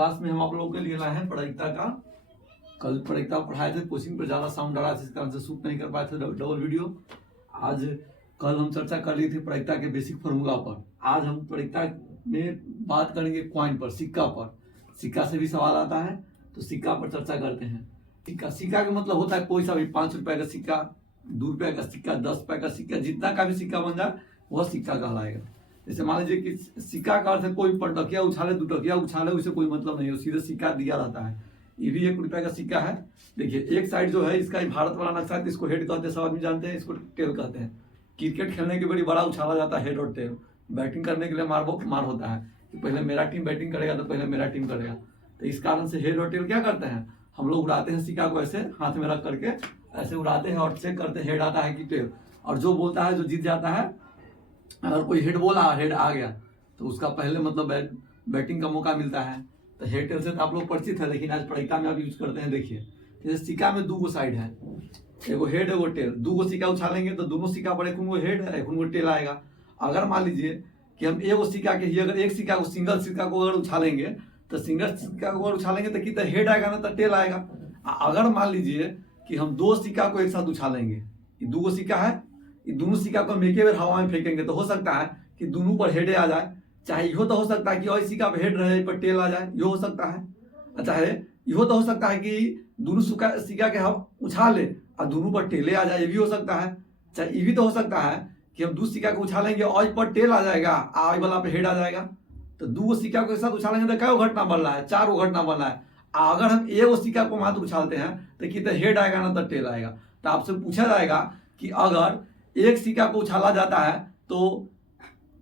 Class में हम आप लोगों के लिए लाए हैं प्रायिकता का। कल प्रायिकता पढ़ाए थे, कोचिंग पर ज़्यादा साउंड आ रहा था, इस कारण से शूट नहीं कर पाए थे डबल वीडियो। आज कल हम चर्चा कर ली थी प्रायिकता के बेसिक फार्मूला पर। आज हम प्रायिकता में बात करेंगे कॉइन पर, सिक्का पर। सिक्का से भी सवाल आता है तो सिक्का पर चर्चा करते हैं। सिक्का का मतलब होता है कोई सा भी 5 रुपए का सिक्का, 2 रुपए का सिक्का, 10 रुपए का सिक्का, जितना का भी सिक्का बन जाए वह सिक्का कहलाएगा। जैसे मान लीजिए कि सिक्का का अर्थ है कोई टकिया उछाले, 2 टकिया उछाले, उससे कोई मतलब नहीं है, सीधे सिक्का दिया रहता है। ये भी 1 रुपए का सिक्का है। देखिए एक साइड जो है इसका भारत वाला नक्शा है, इसको हेड कहते हैं, सब आदमी जानते हैं, इसको टेल कहते हैं। क्रिकेट खेलने के बड़ी बड़ा उछाला जाता है हेड और टेल। बैटिंग करने के लिए मार होता है कि पहले मेरा टीम बैटिंग करेगा तो पहले मेरा टीम करेगा। तो इस कारण से हेड और टेल क्या करते हैं, हम लोग उड़ाते हैं सिक्का को, ऐसे हाथ में रख करके ऐसे उड़ाते हैं और चेक करते हैं हेड आता है कि टेल। और जो बोलता है, जो जीत जाता है, अगर कोई हेड बोला, हेड आ गया तो उसका पहले मतलब बैटिंग का मौका मिलता है। तो हेड टेल से तो आप लोग परिचित है, लेकिन आज प्रायिकता में आप यूज करते हैं। देखिए जैसे सिक्का में 2 साइड है, एगो हेड एगो टेल। 2 सिक्का उछालेंगे तो दोनों सिक्का पर एक हेड है, एक टेल आएगा। अगर मान लीजिए कि हम एगो सिक्का के ही अगर एक सिक्का को, सिंगल सिक्का को अगर उछालेंगे तो सिंगल सिक्का को अगर उछालेंगे तो कितना हेड आएगा ना तो टेल आएगा। अगर मान लीजिए कि हम 2 सिक्का को एक साथ उछालेंगे, ये 2 सिक्का है, ये दोनों सिक्का को हम एक बार हवा में फेंकेंगे तो हो सकता है कि दोनों पर हेड आ जाए। चाहे यो तो हो सकता है कि और सिक्का पर हेड रहे पर टेल आ जाए, यो हो सकता है। अच्छा है, यो तो हो सकता है कि दोनों सिक्का के हम उछाले और दोनों पर टेले आ जाए, ये भी हो सकता है। चाहे ये भी तो हो सकता है कि हम 2 सिक्का को उछालेंगे और पर टेल आ जाएगा, आई वाला पे हेड आ जाएगा। तो 2 सिक्का को एक साथ उछालेंगे तो क्या घटना बन रहा है, 4 घटना बन रहा है। अगर हम एक सिक्का को मात्र उछालते हैं तो कितना हेड आएगा ना तो टेल आएगा। तो आपसे पूछा जाएगा कि अगर एक सिक्का को उछाला जाता है तो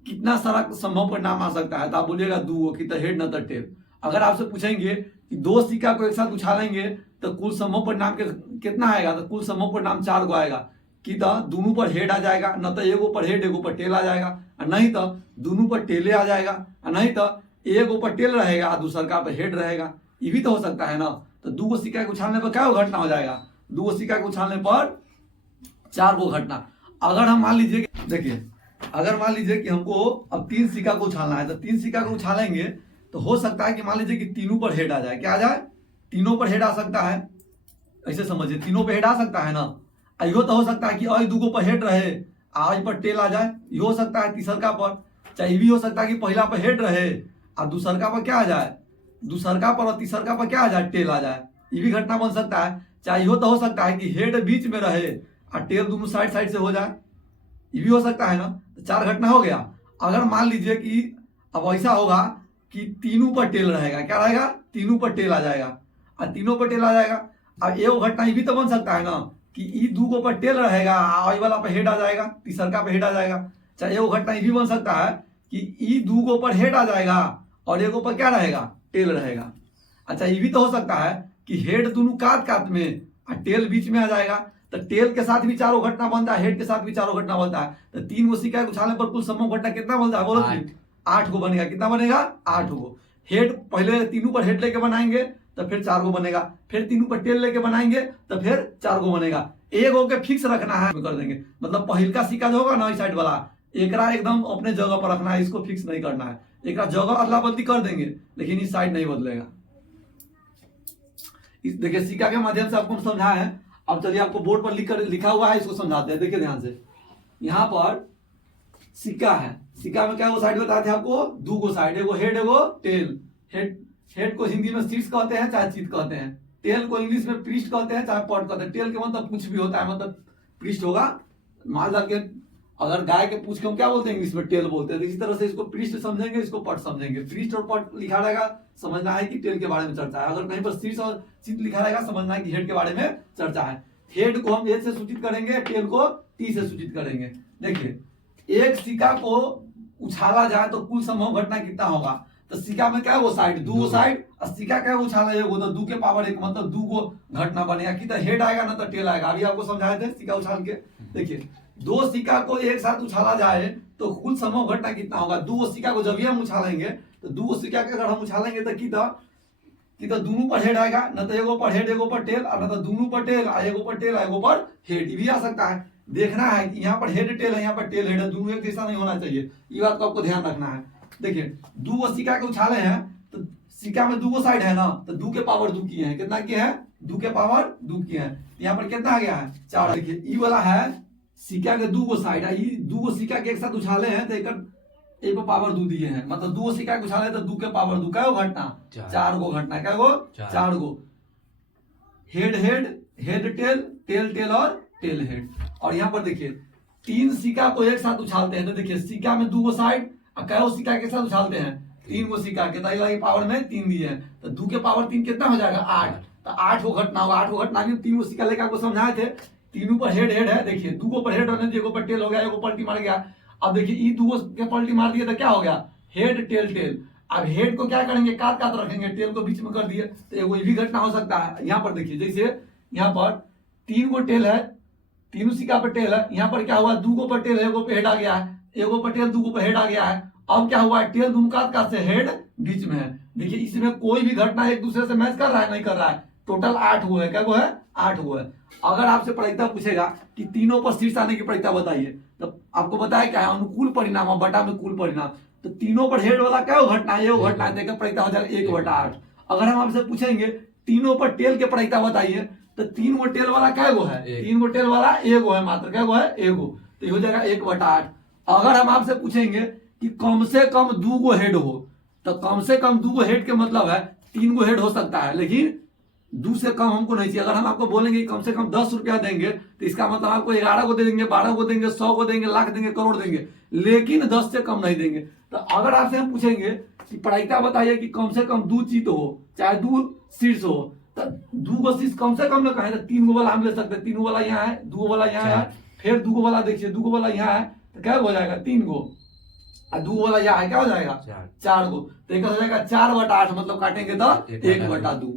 कितना सारा संभव परिणाम आ सकता है, तो आप बोलिएगा 2, कितना हेड ना तो टेल। अगर आपसे पूछेंगे कि 2 सिक्का को एक साथ उछालेंगे तो कुल संभव परिणाम कितना आएगा, तो कुल संभव परिणाम 4 गो आएगा। कि तो दोनों पर हेड आ जाएगा, न तो एगो पर हेड एगो पर टेल आ जाएगा, और नहीं तो दोनों पर टेले आ जाएगा, और नहीं तो एगो पर टेल रहेगा और दूसरा पर हेड रहेगा। ये भी तो हो सकता है ना। तो 2 सिक्का को उछालने पर क्या घटना हो जाएगा, 2 सिक्का को उछालने पर 4 गो घटना। अगर हम मान लीजिए, देखिए अगर मान लीजिए कि हमको अब 3 सिक्का को उछालना है, तो 3 सिक्का को उछालेंगे तो हो सकता है कि मान लीजिए कि तीनों पर हेड आ जाए। क्या आ जाए, तीनों पर हेड आ सकता है। ऐसे समझिए, तीनों पर हेड आ सकता है ना। यो तो हो सकता है कि और 2 पर हेड रहे, आज पर टेल आ जाए, ये हो सकता है तीसरका पर। चाहे भी हो सकता है कि पहला पर हेड रहे और दूसरका पर क्या आ जाए, दूसरका पर और तीसरका पर क्या आ जाए, टेल आ जाए। ये भी घटना बन सकता है। चाहे यो तो हो सकता है कि हेड बीच में रहे और टेल दोनों साइड से हो जाए, ये भी हो सकता है ना। तो 4 घटना हो गया। अगर मान लीजिए कि अब ऐसा होगा कि तीनों पर टेल रहेगा, क्या रहेगा, तीनों पर टेल आ जाएगा, और तीनों पर टेल आ जाएगा। अब ये घटना ये भी तो बन सकता है ना कि ई 2 पर टेल रहेगा, आई वाला पे हेड आ जाएगा, तीसरका पे हेड आ जाएगा। चाहे ये घटना ये भी बन सकता है कि ई 2 पर हेड आ जाएगा और एगो पर क्या रहेगा, टेल रहेगा। अच्छा ये भी तो हो सकता है कि हेड दोनों काट में और टेल बीच में आ जाएगा। तो टेल के साथ भी 4 घटना बनता है, हेड के साथ भी 4 घटना बनता है। तो 3 सिक्का को उछालने पर कुल संभव घटना कितना बनता है, बोलो 8 गो बनेगा। कितना बनेगा, 8 गो। हेड पहले तीनों पर हेड लेके बनाएंगे तो फिर 4 गो बनेगा, फिर तीनों पर टेल लेके बनाएंगे तो फिर 4 गो बनेगा। एक गो के फिक्स रखना है, कर देंगे। मतलब पहल का सिक्का जो होगा ना इस साइड वाला, एकरा एकदम अपने जगह पर रखना है, इसको फिक्स नहीं करना है। एक जगह अदला बदली कर देंगे लेकिन इस साइड नहीं बदलेगा। देखिए सिक्का के माध्यम से आपको समझा है। अब चलिए आपको बोर्ड पर लिखा हुआ है, इसको समझाते हैं। देखिए ध्यान से, यहाँ पर सिक्का है, सिक्का में क्या वो साइड बताए थे आपको, 2 साइड, एगो हेड एगो टेल। हेड को हिंदी में शीर्ष कहते हैं चाहे चित कहते हैं, टेल को इंग्लिश में पृष्ठ कहते हैं चाहे पट कहते हैं। टेल के मतलब कुछ भी होता है, मतलब पृष्ठ होगा। माल डाल के अगर गाय के पूछ के हम क्या बोलते हैं, इंग्लिश में टेल बोलते हैं। इसी तरह से इसको पृष्ठ समझेंगे, इसको पट समझेंगे। पृष्ठ और पट लिखा रहेगा, समझना है कि टेल के बारे में चर्चा है। अगर कहीं पर शीर्ष और चित लिखा रहेगा, समझना है कि हेड के बारे में चर्चा है। हेड को हम ए से सूचित करेंगे, टेल को टी से सूचित करेंगे। देखिए एक सिक्का को उछाला जाए तो कुल संभव घटना कितना होगा। तो सिक्का में क्या है, वो साइड, 2 साइड, और सिक्का क्या उछाला है, वो तो 2 के पावर 1, मतलब 2 गो घटना बनेगा। कि हेड आएगा ना तो टेल आएगा। अभी आपको समझाए थे सिक्का उछाल के। देखिए 2 सिक्का को एक साथ उछाला जाए तो कुल संभव घटना कितना होगा। 2 सिक्का को जब भी हम उछालेंगे तो 2 सिक्का के अगर हम उछालेंगे तो कि दोनों पर हेड आएगा, न तो एगो पर हेड एगो पर टेल, और न तो दोनों पर टेल, एगो पर टेल एगो पर हेड। भी आ सकता है। देखना है कि यहाँ पर हेड टेल है, यहाँ पर टेल हेड है, दोनों एक जैसा नहीं होना चाहिए। ये बात को आपको ध्यान रखना है। देखिए 2 सिक्का के उछाले हैं तो सिक्का में दो साइड है ना, तो 2 के पावर 2 किए हैं, कितना किए हैं 2 के पावर 2 किए हैं, यहाँ पर कितना आ गया है 4। देखिए ई वाला है सिक्का के 2 साइड है, ये 2 सिक्का के एक साथ उछाले हैं तो एक को पावर 2 दिए हैं, मतलब 2 सिक्का के उछाले तो 2 के पावर 2 क्या घटना 4 गो घटना, क्या go 4 go, head head head tail tail tail और टेल हेड। और यहाँ पर देखिए 3 सिक्का को एक साथ उछालते हैं तो देखिए सिक्का में 2 साइड और कै सिक्का के साथ उछालते हैं 3 गो सिक्का के, तो पावर में 3 दिए हैं तो 2 के पावर 3 कितना हो जाएगा 8, तो 8 गो घटना होगा। 8 गो घटना में 3 गो सिक्का लेकर आपको समझाए थे, तीनों पर हेड हेड है, देखिए 2 गो पर हेड होने एगो पर टेल हो गया, एगो पलटी मार गया। अब देखिए ई 2 के पलटी मार दिए तो क्या हो गया हेड टेल टेल। अब हेड को क्या करेंगे काट काट रखेंगे, टेल को बीच में कर दिए तो एगो ये भी घटना हो सकता है। यहाँ पर देखिए जैसे यहाँ पर 3 गो टेल है, तीनों सिक्का पर टेल है, यहाँ पर क्या हुआ 2 गो पर टेल है, एगो पे हेड आ गया है, एगो पर टेल 2 गो पर हेड आ गया है। अब क्या हुआ टेल दोनों काट से हेड बीच में है। देखिए इसमें कोई भी घटना एक दूसरे से मैच कर रहा है नहीं कर रहा है, टोटल 8 हुए है, क्या वो है 8 हुए है। अगर आपसे परीक्षा पूछेगा कि तीनों पर शीर्ष आने की परीक्षा बताइए तो आपको बताया क्या है अनुकूल परिणाम और बटा में कुल परिणाम, तो तीनों पर हेड वाला क्या घटना है, ये घटना है, परीक्षा हो जाएगा 1/8। अगर हम आपसे पूछेंगे तीनों पर टेल के परीक्षा बताइए तो 3 गो टेल वाला क्या गो है 3 गो टेल वाला एगो है, मात्र क्या गो है एगो, तो ये हो जाएगा 1/8। अगर हम आपसे पूछेंगे कि कम से कम 2 गो हेड हो तो कम से कम 2 गो हेड के मतलब है 3 गो हेड हो सकता है, लेकिन 2 से कम हमको नहीं चाहिए। अगर हम आपको बोलेंगे कि कम से कम 10 रुपया देंगे तो इसका मतलब आपको 11 को दे देंगे, 12 को देंगे, 100 को देंगे, लाख देंगे, करोड़ देंगे, लेकिन 10 से कम नहीं देंगे। तो अगर आपसे हम पूछेंगे कि प्रायिकता बताइए कि कम से कम 2 चित हो चाहे 2 शीर्ष हो, तो 2 गो शीर्ष कम से कम ना कहें तो 3 गो वाला हम ले सकते हैं, 3 गो वाला यहाँ है, 2 गो वाला यहाँ है, फिर 2 गो वाला देखिए 2 गो वाला यहाँ है तो क्या हो जाएगा 3 गो, और 2 वाला यहाँ है क्या हो जाएगा 4 गो, तो एक हो जाएगा 4/8, मतलब काटेंगे तो 1/2।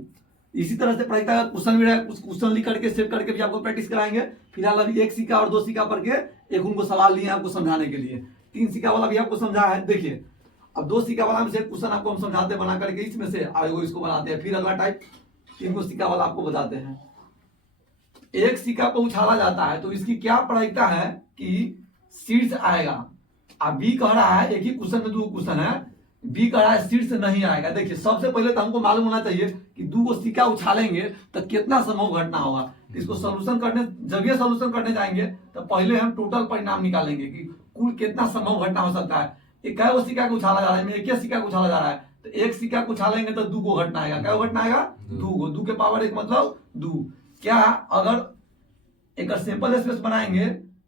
इसी तरह से प्रायिकता का क्वेश्चन भी कुछ क्वेश्चन लिख करके सेव करके भी आपको प्रैक्टिस कराएंगे। फिलहाल अभी 1 सिक्का और 2 सिक्का पर के एक उनको सवाल लिए आपको समझाने के लिए, 3 सिक्का वाला भी आपको समझा है। देखिए अब 2 सिक्का वाला में से क्वेश्चन आपको हम समझाते बना करके, इसमें से आगे इसको बनाते हैं, फिर अगला टाइप 3 गो सिक्का वाला आपको बताते हैं। 1 सिक्का को उछाला जाता है तो इसकी क्या प्रायिकता है कि शीर्ष आएगा। अब बी कह रहा है, एक ही क्वेश्चन में 2 क्वेश्चन है, बी कह रहा है शीर्ष नहीं आएगा। देखिए सबसे पहले तो हमको मालूम होना चाहिए कि 2 गो सिक्का उछालेंगे तो कितना संभव घटना होगा। इसको सोल्यूशन करने जब ये सोल्यूशन करने जाएंगे तो पहले हम टोटल परिणाम निकालेंगे कि कुल कितना संभव घटना हो सकता है। एक कै गो सिक्का को उछाला जा रहा है, एक ही सिक्का को उछाला जा रहा है, तो 1 सिक्का को उछालेंगे तो 2 गो घटना आएगा, क्या घटना आएगा 2 गो, 2 के पावर 1 मतलब 2। क्या अगर एक सिंपल स्पेस बनाएंगे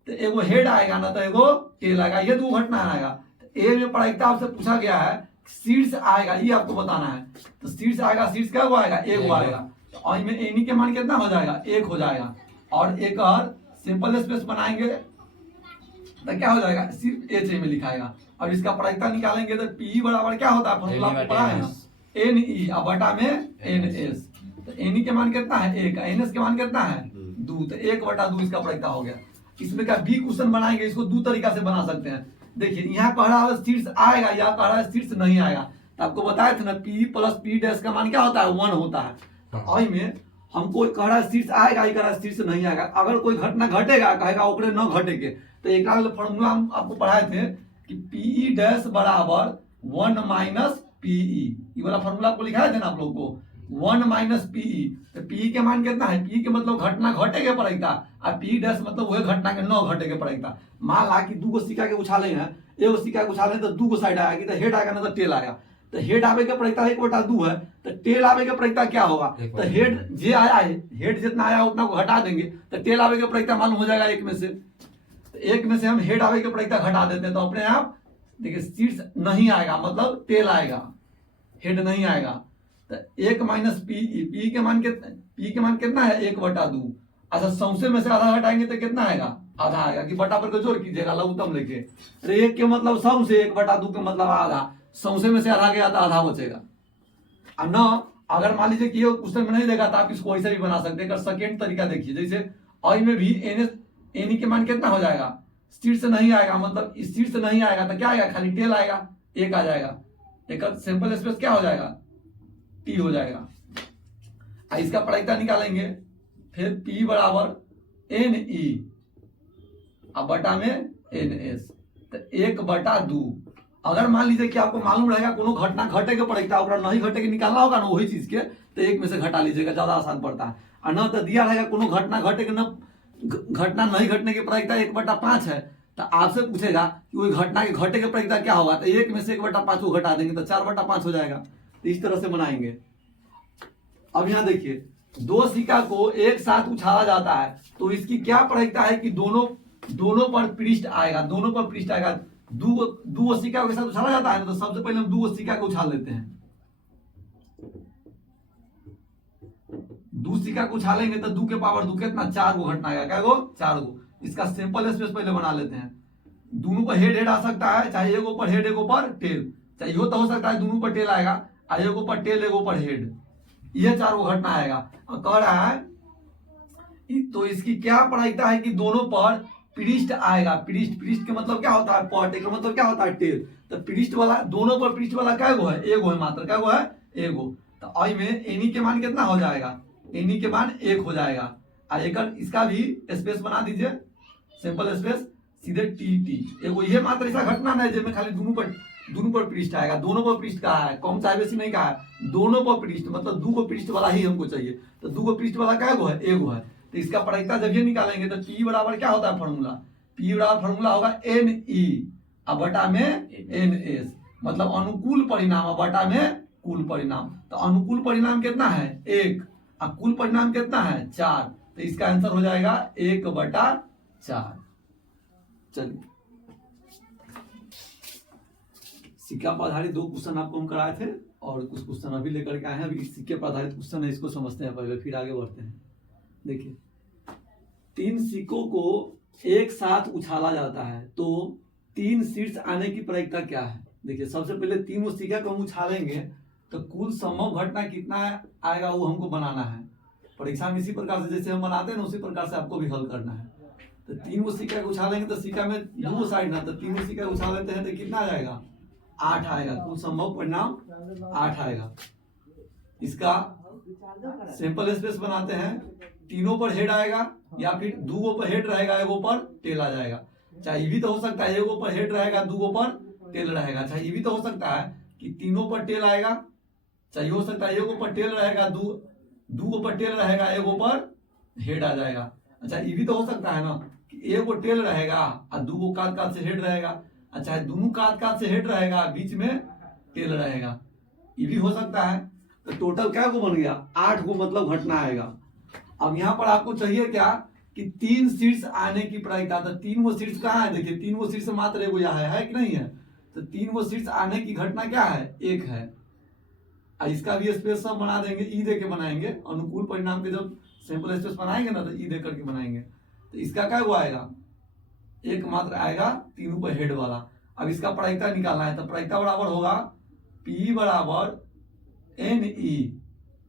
तो एगो हेड आएगा ना तो एगो टेल आएगा, ये 2 घटना आएगा। ए में प्रायिकता आपसे पूछा गया है शीर्ष आएगा, ये आपको बताना है, तो शीर्ष आएगा, शीर्ष क्या हुआ आएगा 1 आएगा, तो आई में एनी के मान कितना हो जाएगा 1 हो जाएगा। और एक और सिंपल स्पेस बनाएंगे तो क्या हो जाएगा सिर्फ एच में लिखाएगा। अब इसका प्रायिकता निकालेंगे तो पी बराबर क्या होता है फॉर्मूला आपको पढ़ा है ना एन ई और बटा में एन एस, तो एन ई के मान कितना है 1, एन एस के मान कितना है 2, तो 1/2 इसका प्रायिकता हो गया। इसमें क्या बी क्वेश्चन बनाएंगे, इसको 2 तरीका से बना सकते हैं। देखिए यहाँ कह रहा है शीर्ष आएगा या कह रहा है शीर्ष नहीं आएगा, तो आपको बताया था ना P + P डैश का मान क्या होता है 1 होता है। तो आई में हमको कह रहा है शीर्ष आएगा, ये कह रहा है शीर्ष नहीं आएगा। अगर कोई घटना घटेगा कहेगा ओकरे न घटेगे, तो एक फॉर्मूला हम आपको पढ़ाए थे कि PE डैश बराबर 1 - PE, ये वाला फॉर्मूला आपको लिखाए थे ना आप लोग को 1 - PE। तो PE के मान कितना है, PE के मतलब घटना घटेगे पड़ेगा, और PE डैश मतलब वह घटना के न घटेगे पड़ेगा। मान ला कि 2 गो सिक्का के उछाले हैं, एगो सिक्का के उछाले तो 2 गो साइड आएगी, तो हेड आएगा ना तो टेल आएगा, तो हेड आवे के प्रायिकता 1/2 है, तो टेल आवे के प्रायिकता क्या होगा, तो हेड जे आया है, हेड जितना आया उतना को घटा देंगे तो टेल आवे के प्रायिकता मालूम हो जाएगा 1 में से, तो 1 में से हम हेड आवे के प्रायिकता घटा देते हैं, तो अपने आप देखिए शीर्ष नहीं आएगा मतलब टेल आएगा, हेड नहीं आएगा। तो 1 - PE, PE के मान कितना है 1/2। अच्छा सौसे में से आधा हटाएंगे तो कितना आएगा आधा आएगा, कि बटा पर को जोड़ कीजिएगा लघुत्तम लेके, अरे 1 के मतलब सौ से 1/2 के मतलब आधा, सौसे में से आधा गया तो आधा बचेगा। और न अगर मान लीजिए कि ये क्वेश्चन में नहीं देगा तो आप इसको ऐसे भी बना सकते हैं। सेकेंड तरीका देखिए, जैसे आई में भी एन के मान कितना हो जाएगा, शीर्ष नहीं आएगा मतलब शीर्ष नहीं आएगा तो क्या आएगा खाली टेल आएगा, 1 आ जाएगा, एक सिंपल स्पेस क्या हो जाएगा टी हो जाएगा। इसका प्रायिकता निकालेंगे, फिर P बराबर NE अब बटा में NS, तो 1/2। अगर मान लीजिए कि आपको मालूम रहेगा कोनो घटना घटे के पड़ेगा, ओकरा नहीं घटे के निकालना होगा ना वही चीज के, तो एक में से घटा लीजिएगा, ज्यादा आसान पड़ता है। और न तो दिया रहेगा कोनो घटना घटे के न घटना नहीं घटने की प्रायिकता 1/5 है, तो आपसे पूछेगा कि वही घटना के घटे के प्रायिकता क्या होगा, तो 1 में से 1/5 को घटा देंगे तो 4/5 हो जाएगा। तो इस तरह से बनाएंगे। अब यहाँ देखिए, दो सिक्का को एक साथ उछाला जाता है तो इसकी क्या प्रायिकता है कि दोनों पर पृष्ठ आएगा, दोनों पर पृष्ठ आएगा। दो सिक्का के साथ उछाला जाता है ना, तो सबसे पहले हम दो सिक्का को उछाल लेते हैं। दो सिक्का को उछालेंगे तो 2 के पावर 2 कितना, 4 को घटना आएगा। क्या गो, 4 को। इसका सिंपल स्पेस पहले बना लेते हैं। दोनों पर हेड आ सकता है, चाहे एक ऊपर हेड एक ऊपर टेल, चाहे यो तो हो सकता है दोनों पर टेल आएगा, एक ऊपर टेल एक ऊपर हेड, ये 4 को घटना आएगा। और कह रहा है तो इसकी क्या प्रायिकता है कि दोनों पर पृष्ठ आएगा। पृष्ठ के मतलब क्या होता है, पट, एक मतलब क्या होता है टेल। तो पृष्ठ वाला, दोनों पर पृष्ठ वाला क्या गो है, एगो है मात्र, क्या गो है, एगो। तो आई में एनी के मान कितना हो जाएगा, एनी के मान 1 हो जाएगा। और इसका भी स्पेस बना दीजिए, सिंपल स्पेस, सीधे टी। एगो ये मात्र ऐसा घटना नहीं जिसमें खाली दोनों पर पृष्ठ आएगा। दोनों पर पृष्ठ कहा है, कम चाहे बेसी नहीं कहा है, दोनों पर पृष्ठ मतलब 2 को पृष्ठ वाला ही हमको चाहिए। तो 2 को पृष्ठ वाला क्या गो है, एगो है। तो इसका प्रायिकता जब ये निकालेंगे तो P बराबर क्या होता है फॉर्मूला, P बराबर फॉर्मूला होगा NE अब बटा में NS, मतलब अनुकूल परिणाम अब बटा में कुल परिणाम। तो अनुकूल परिणाम कितना है, 1, और कुल परिणाम कितना है, 4। तो इसका आंसर हो जाएगा 1/4। चलिए, सिक्का पर आधारित 2 क्वेश्चन आपको हम कराए थे और कुछ क्वेश्चन अभी लेकर के आए हैं। अभी सिक्के पर आधारित क्वेश्चन है, इसको समझते हैं पहले, फिर आगे बढ़ते हैं। देखिए, 3 सिक्कों को एक साथ उछाला जाता है तो 3 शीर्ष आने की प्रायिकता क्या है। देखिए, सबसे पहले 3 सिक्का को हम उछालेंगे तो कुल संभव घटना कितना आएगा वो हमको बनाना है। परीक्षा में इसी प्रकार से जैसे हम बनाते हैं ना, उसी प्रकार से आपको भी हल करना है। तो 3 सिक्का को उछालेंगे तो सिक्का में 2 साइड ना, तो 3 सिक्का उछाल लेते हैं तो कितना आ जाएगा, 8 आएगा। कुल संभव परिणाम 8 आएगा। इसका सिंपल स्पेस बनाते हैं, तीनों पर हेड आएगा या फिर 2 पर हेड रहेगा, एक पर टेल आ जाएगा। चाहे ये भी तो हो सकता है, एक पर हेड रहेगा 2 पर टेल रहेगा। चाहे ये भी तो हो सकता है कि तीनों पर टेल आएगा, चाहे हो सकता है एक पर टेल रहेगा, 2 पर टेल रहेगा, एक पर हेड आ जाएगा। अच्छा, ये भी तो हो सकता है ना कि एक टेल रहेगा और 2 काट से हेड रहेगा, अच्छा दोनों काट से हेड रहेगा, बीच में टेल रहेगा, ये भी हो सकता है। तो टोटल क्या को बन गया, 8 को मतलब घटना आएगा। अब यहाँ पर आपको चाहिए क्या कि 3 शीर्ष आने की प्रायिकता। तो 3 शीर्ष कहाँ है, देखिए 3 शीर्ष मात्र एगो यहाँ है कि नहीं है। तो 3 शीर्ष आने की घटना क्या है, 1 है। इसका भी स्पेस सब बना देंगे, ई दे के बनाएंगे। अनुकूल परिणाम के जब सिंपल स्पेस बनाएंगे ना तो ई दे करके बनाएंगे। तो इसका क्या हुआ आएगा, 1 मात्र आएगा, 3 पर हेड वाला। अब इसका प्रायिकता निकालना है, तो प्रायिकता बराबर होगा P बराबर NE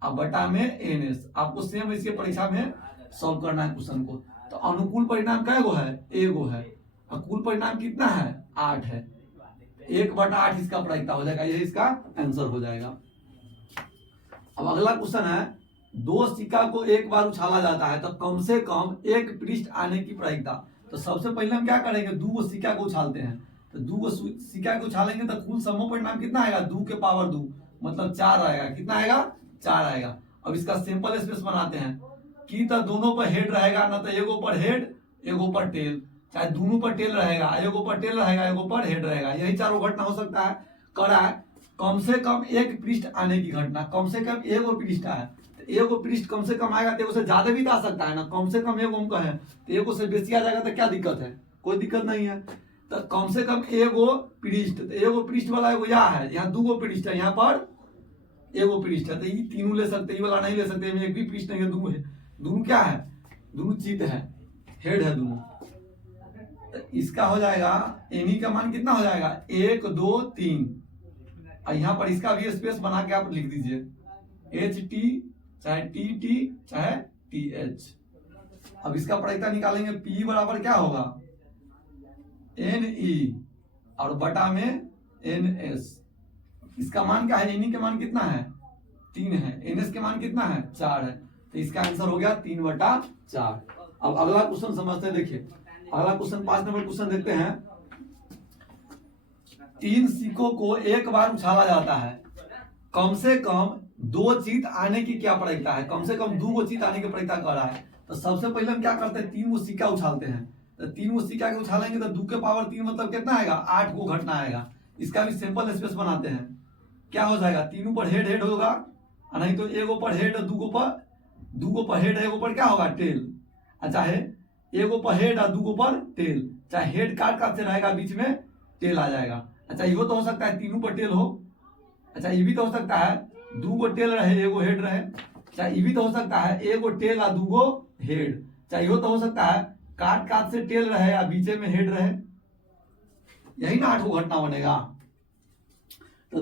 अब बटा में NS। आपको सेम इसके परीक्षा में सॉल्व करना है क्वेश्चन को। तो अनुकूल परिणाम क्या गो है, एगो है, और कुल परिणाम कितना है, 8 है। 1/8 इसका प्रायिकता हो जाएगा, यही इसका आंसर हो जाएगा। अब अगला क्वेश्चन है, 2 सिक्का को एक बार उछाला जाता है तो कम से कम 1 पृष्ठ आने की प्रायिकता। तो सबसे पहले हम क्या करेंगे, 2 सिक्का को उछालते हैं। तो 2 सिक्का को उछालेंगे तो कुल समूह परिणाम कितना आएगा, 2 के पावर 2 मतलब 4 आएगा। कितना आएगा, 4 आएगा। अब इसका सिंपल स्पेस बनाते हैं कि तो दोनों पर हेड रहेगा ना, तो एगो पर हेड एगो पर टेल, चाहे दोनों पर टेल रहेगा, एगो पर टेल रहेगा एगो पर हेड रहेगा, यही 4 घटना हो सकता है। करा है कम से कम 1 पृष्ठ आने की घटना, कम से कम एगो पृष्ठ है। तो एगो पृष्ठ कम से कम आएगा तो उससे ज्यादा भी आ सकता है ना, कम से कम एगो हम कहें तो एगो से बेसी आ जाएगा तो क्या दिक्कत है, कोई दिक्कत नहीं है। तो कम से कम एगो पृष्ठ, तो एगो पृष्ठ वाला एगो यहाँ है, यहाँ 2 पृष्ठ है, यहाँ पर एगो पृष्ठ है। तो ये तीनों ले सकते, ये वाला नहीं ले सकते, एक भी पृष्ठ नहीं है, दोनों है। दोनों क्या है, दोनों चित है, हेड है दोनों। तो इसका हो जाएगा एनी का मान कितना हो जाएगा, 1 2 3। और यहाँ पर इसका भी स्पेस बना के आप लिख दीजिए, HT चाहे TT चाहे TH। अब इसका प्रायिकता निकालेंगे, P बराबर क्या होगा, NE और बटा में NS। इसका मान क्या है, एनी के मान कितना है, 3 है, NS के मान कितना है, 4 है। तो इसका आंसर हो गया 3/4। अब अगला क्वेश्चन समझते हैं। देखिए अगला क्वेश्चन 5 नंबर क्वेश्चन देखते हैं। 3 सिक्कों को एक बार उछाला जाता है, कम से कम 2 जीत आने की क्या प्रायिकता है? कम से कम 2 जीत आने की प्रायिकता कर रहा है। तो सबसे पहले हम क्या करते हैं, 3 वो सिक्का उछालते हैं। तो 3 वो सिक्का के उछालेंगे तो 2 के पावर 3 मतलब कितना आएगा? 8 को घटना आएगा। इसका भी सिंपल स्पेस बनाते हैं। क्या हो जाएगा? 3 ऊपर हेड हेड होगा, नहीं तो 1 ऊपर हेड, 2 ऊपर हेड, 1 ऊपर क्या होगा? टेल। चाहे 1 ऊपर हेड और 2 ऊपर टेल, चाहे हेड काट से रहेगा, बीच में टेल आ जाएगा। अच्छा, ये तो हो सकता है 3 ऊपर टेल हो। अच्छा, ये भी तो हो सकता है 2 गो टेल रहे, 1 हेड रहे। चाहे ये भी तो हो सकता है 1 टेल और 2 हेड। चाहे ये तो हो सकता है काट से टेल रहे या बीचे में हेड रहे। यही ना 8 को घटना बनेगा। तो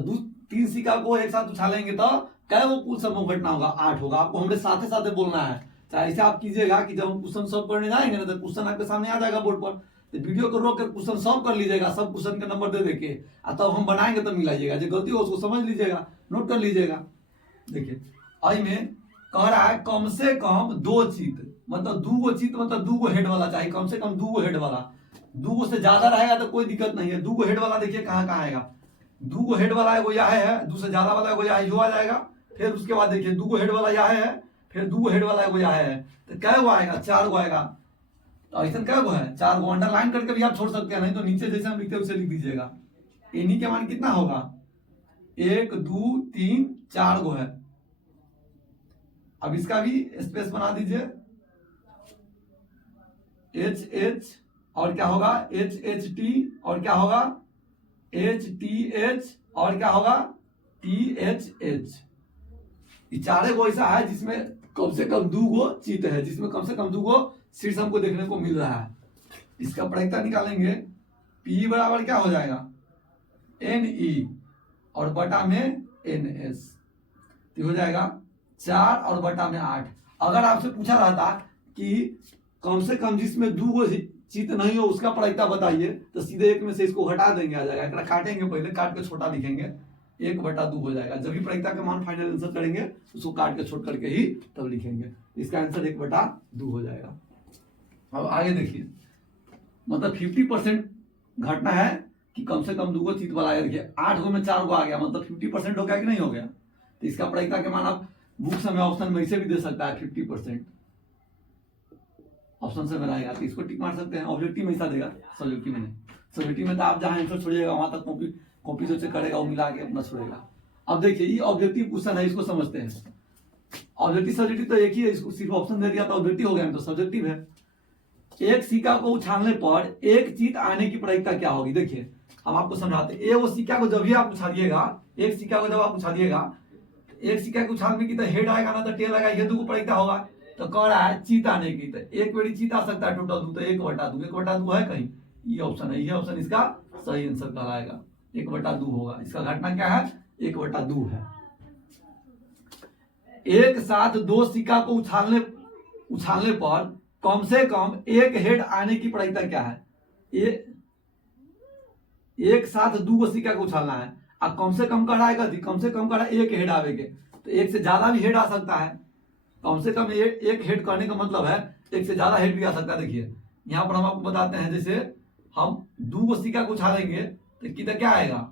3 सिक्का को एक साथ उछालेंगे तो क्या वो कुल समूह घटना होगा? 8 होगा। आपको हमने साथे साथे बोलना है। चाहे ऐसे आप कीजिएगा कि जब हम क्वेश्चन सॉल्व करने जाएंगे ना, तो क्वेश्चन आपके सामने आ जाएगा बोर्ड पर, तो वीडियो को रोक कर क्वेश्चन सॉल्व कर लीजिएगा, सब क्वेश्चन के नंबर दे देके, तब हम बनाएंगे तो मिलाइएगा। जो गलती हो उसको समझ लीजिएगा, नोट कर लीजिएगा। देखिए आई में कह रहा है कम से कम 2 चीत, मतलब 2 गो चीत मतलब 2 गो हेड वाला चाहिए, कम से कम 2 गो हेड वाला। 2 गो से ज्यादा रहेगा तो कोई दिक्कत नहीं है। 2 गो हेड वाला देखिए कहाँ कहाँ आएगा। 2 गो हेड वाला एगो यहाँ है, 2 से ज्यादा वाला एगो यहाँ आ जाएगा। फिर उसके बाद देखिए 2 गो हेड वाला यहाँ है, फिर 2 गो हेड वाला एगो यहाँ है। तो क्या गो आएगा? 4 गो आएगा। तो ऐसा क्या गो है? 4 गो। अंडरलाइन करके भी आप छोड़ सकते हैं, नहीं तो नीचे जैसे हम लिखते हैं उसे लिख दीजिएगा। इन्हीं के मान कितना होगा? 1 2 3 4 गो है। अब इसका भी स्पेस बना दीजिए। एच एच और क्या होगा? एच एच टी और क्या होगा? एच टी एच और क्या होगा? T H H. ये चारे गो ऐसा है जिसमें कम से कम 2 गो चित है, जिसमें कम से कम 2 गो शीर्ष हमको देखने को मिल रहा है। इसका प्रायिकता निकालेंगे। P बराबर क्या हो जाएगा? NE और बटा में NS। तो हो जाएगा 4 और बटा में 8। अगर आपसे पूछा रहता कि कम से कम जिसमें 2 गो चित नहीं हो उसका प्रायिकता बताइए, तो सीधे 1 में से इसको घटा देंगे, आ जाएगा। इतना काटेंगे, पहले काट के छोटा लिखेंगे, 1/2 हो जाएगा। जब भी प्रायिकता का मान फाइनल आंसर करेंगे उसको काट के छोड़ करके ही तब लिखेंगे। इसका आंसर 1/2 हो जाएगा। अब आगे देखिए, मतलब 50% घटना है कि कम से कम 2 गो चित वाला है। देखिए 8 गो में 4 गो आ गया, मतलब 50% हो गया कि नहीं हो गया? तो इसका प्रायिकता के मान आप बुक से में ऑप्शन में इसे भी दे सकता है 50%। ऑप्शन से में रहेगा तो इसको टिक मार सकते हैं। ऑब्जेक्टिव में ऐसा देगा, सब्जेक्टिव में नहीं। सब्जेक्टिव में तो आप जहां आंसर छोड़िएगा वहां तक कॉपी जो चेक करेगा वो मिला के अपना छोड़ेगा। अब देखिए ये ऑब्जेक्टिव क्वेश्चन है, इसको समझते हैं। ऑब्जेक्टिव सब्जेक्टिव तो एक ही है, इसको सिर्फ ऑप्शन दे दिया तो ऑब्जेक्टिव हो गया, तो सब्जेक्टिव है। एक सिक्का को उछालने पर 1 चीत आने की प्रायिकता क्या होगी? देखिए हम आपको समझाते हैं। वो सिक्का को जब भी आप उछालिएगा, एक सिक्का को जब आप उछालिएगा, एक सिक्का को उछालने की तो हेड आएगा ना तो टेल आएगा, ये 2 को प्रायिकता होगा। तो कह रहा है चीत आने की, तो 1 बेड़ी चीत आ सकता है टोटल 2, तो 1/2 है कहीं, ये ऑप्शन है। ये ऑप्शन इसका सही आंसर कहलाएगा, 1/2 होगा। इसका घटना क्या है? 1/2 है। एक साथ 2 सिक्का को उछालने पर कम से कम 1 हेड आने की प्रायिकता क्या है? एक साथ 2 गो सिक्का को उछालना है, अब कम से कम कराएगा, कम से कम करा 1 हेड आवेगे, तो 1 से ज्यादा भी हेड आ सकता है। कम से कम 1 हेड करने का मतलब है 1 से ज्यादा हेड भी आ सकता है। देखिए यहाँ पर हम आपको बताते हैं, जैसे हम 2 गो सिक्का को उछालेंगे तो कितना क्या आएगा?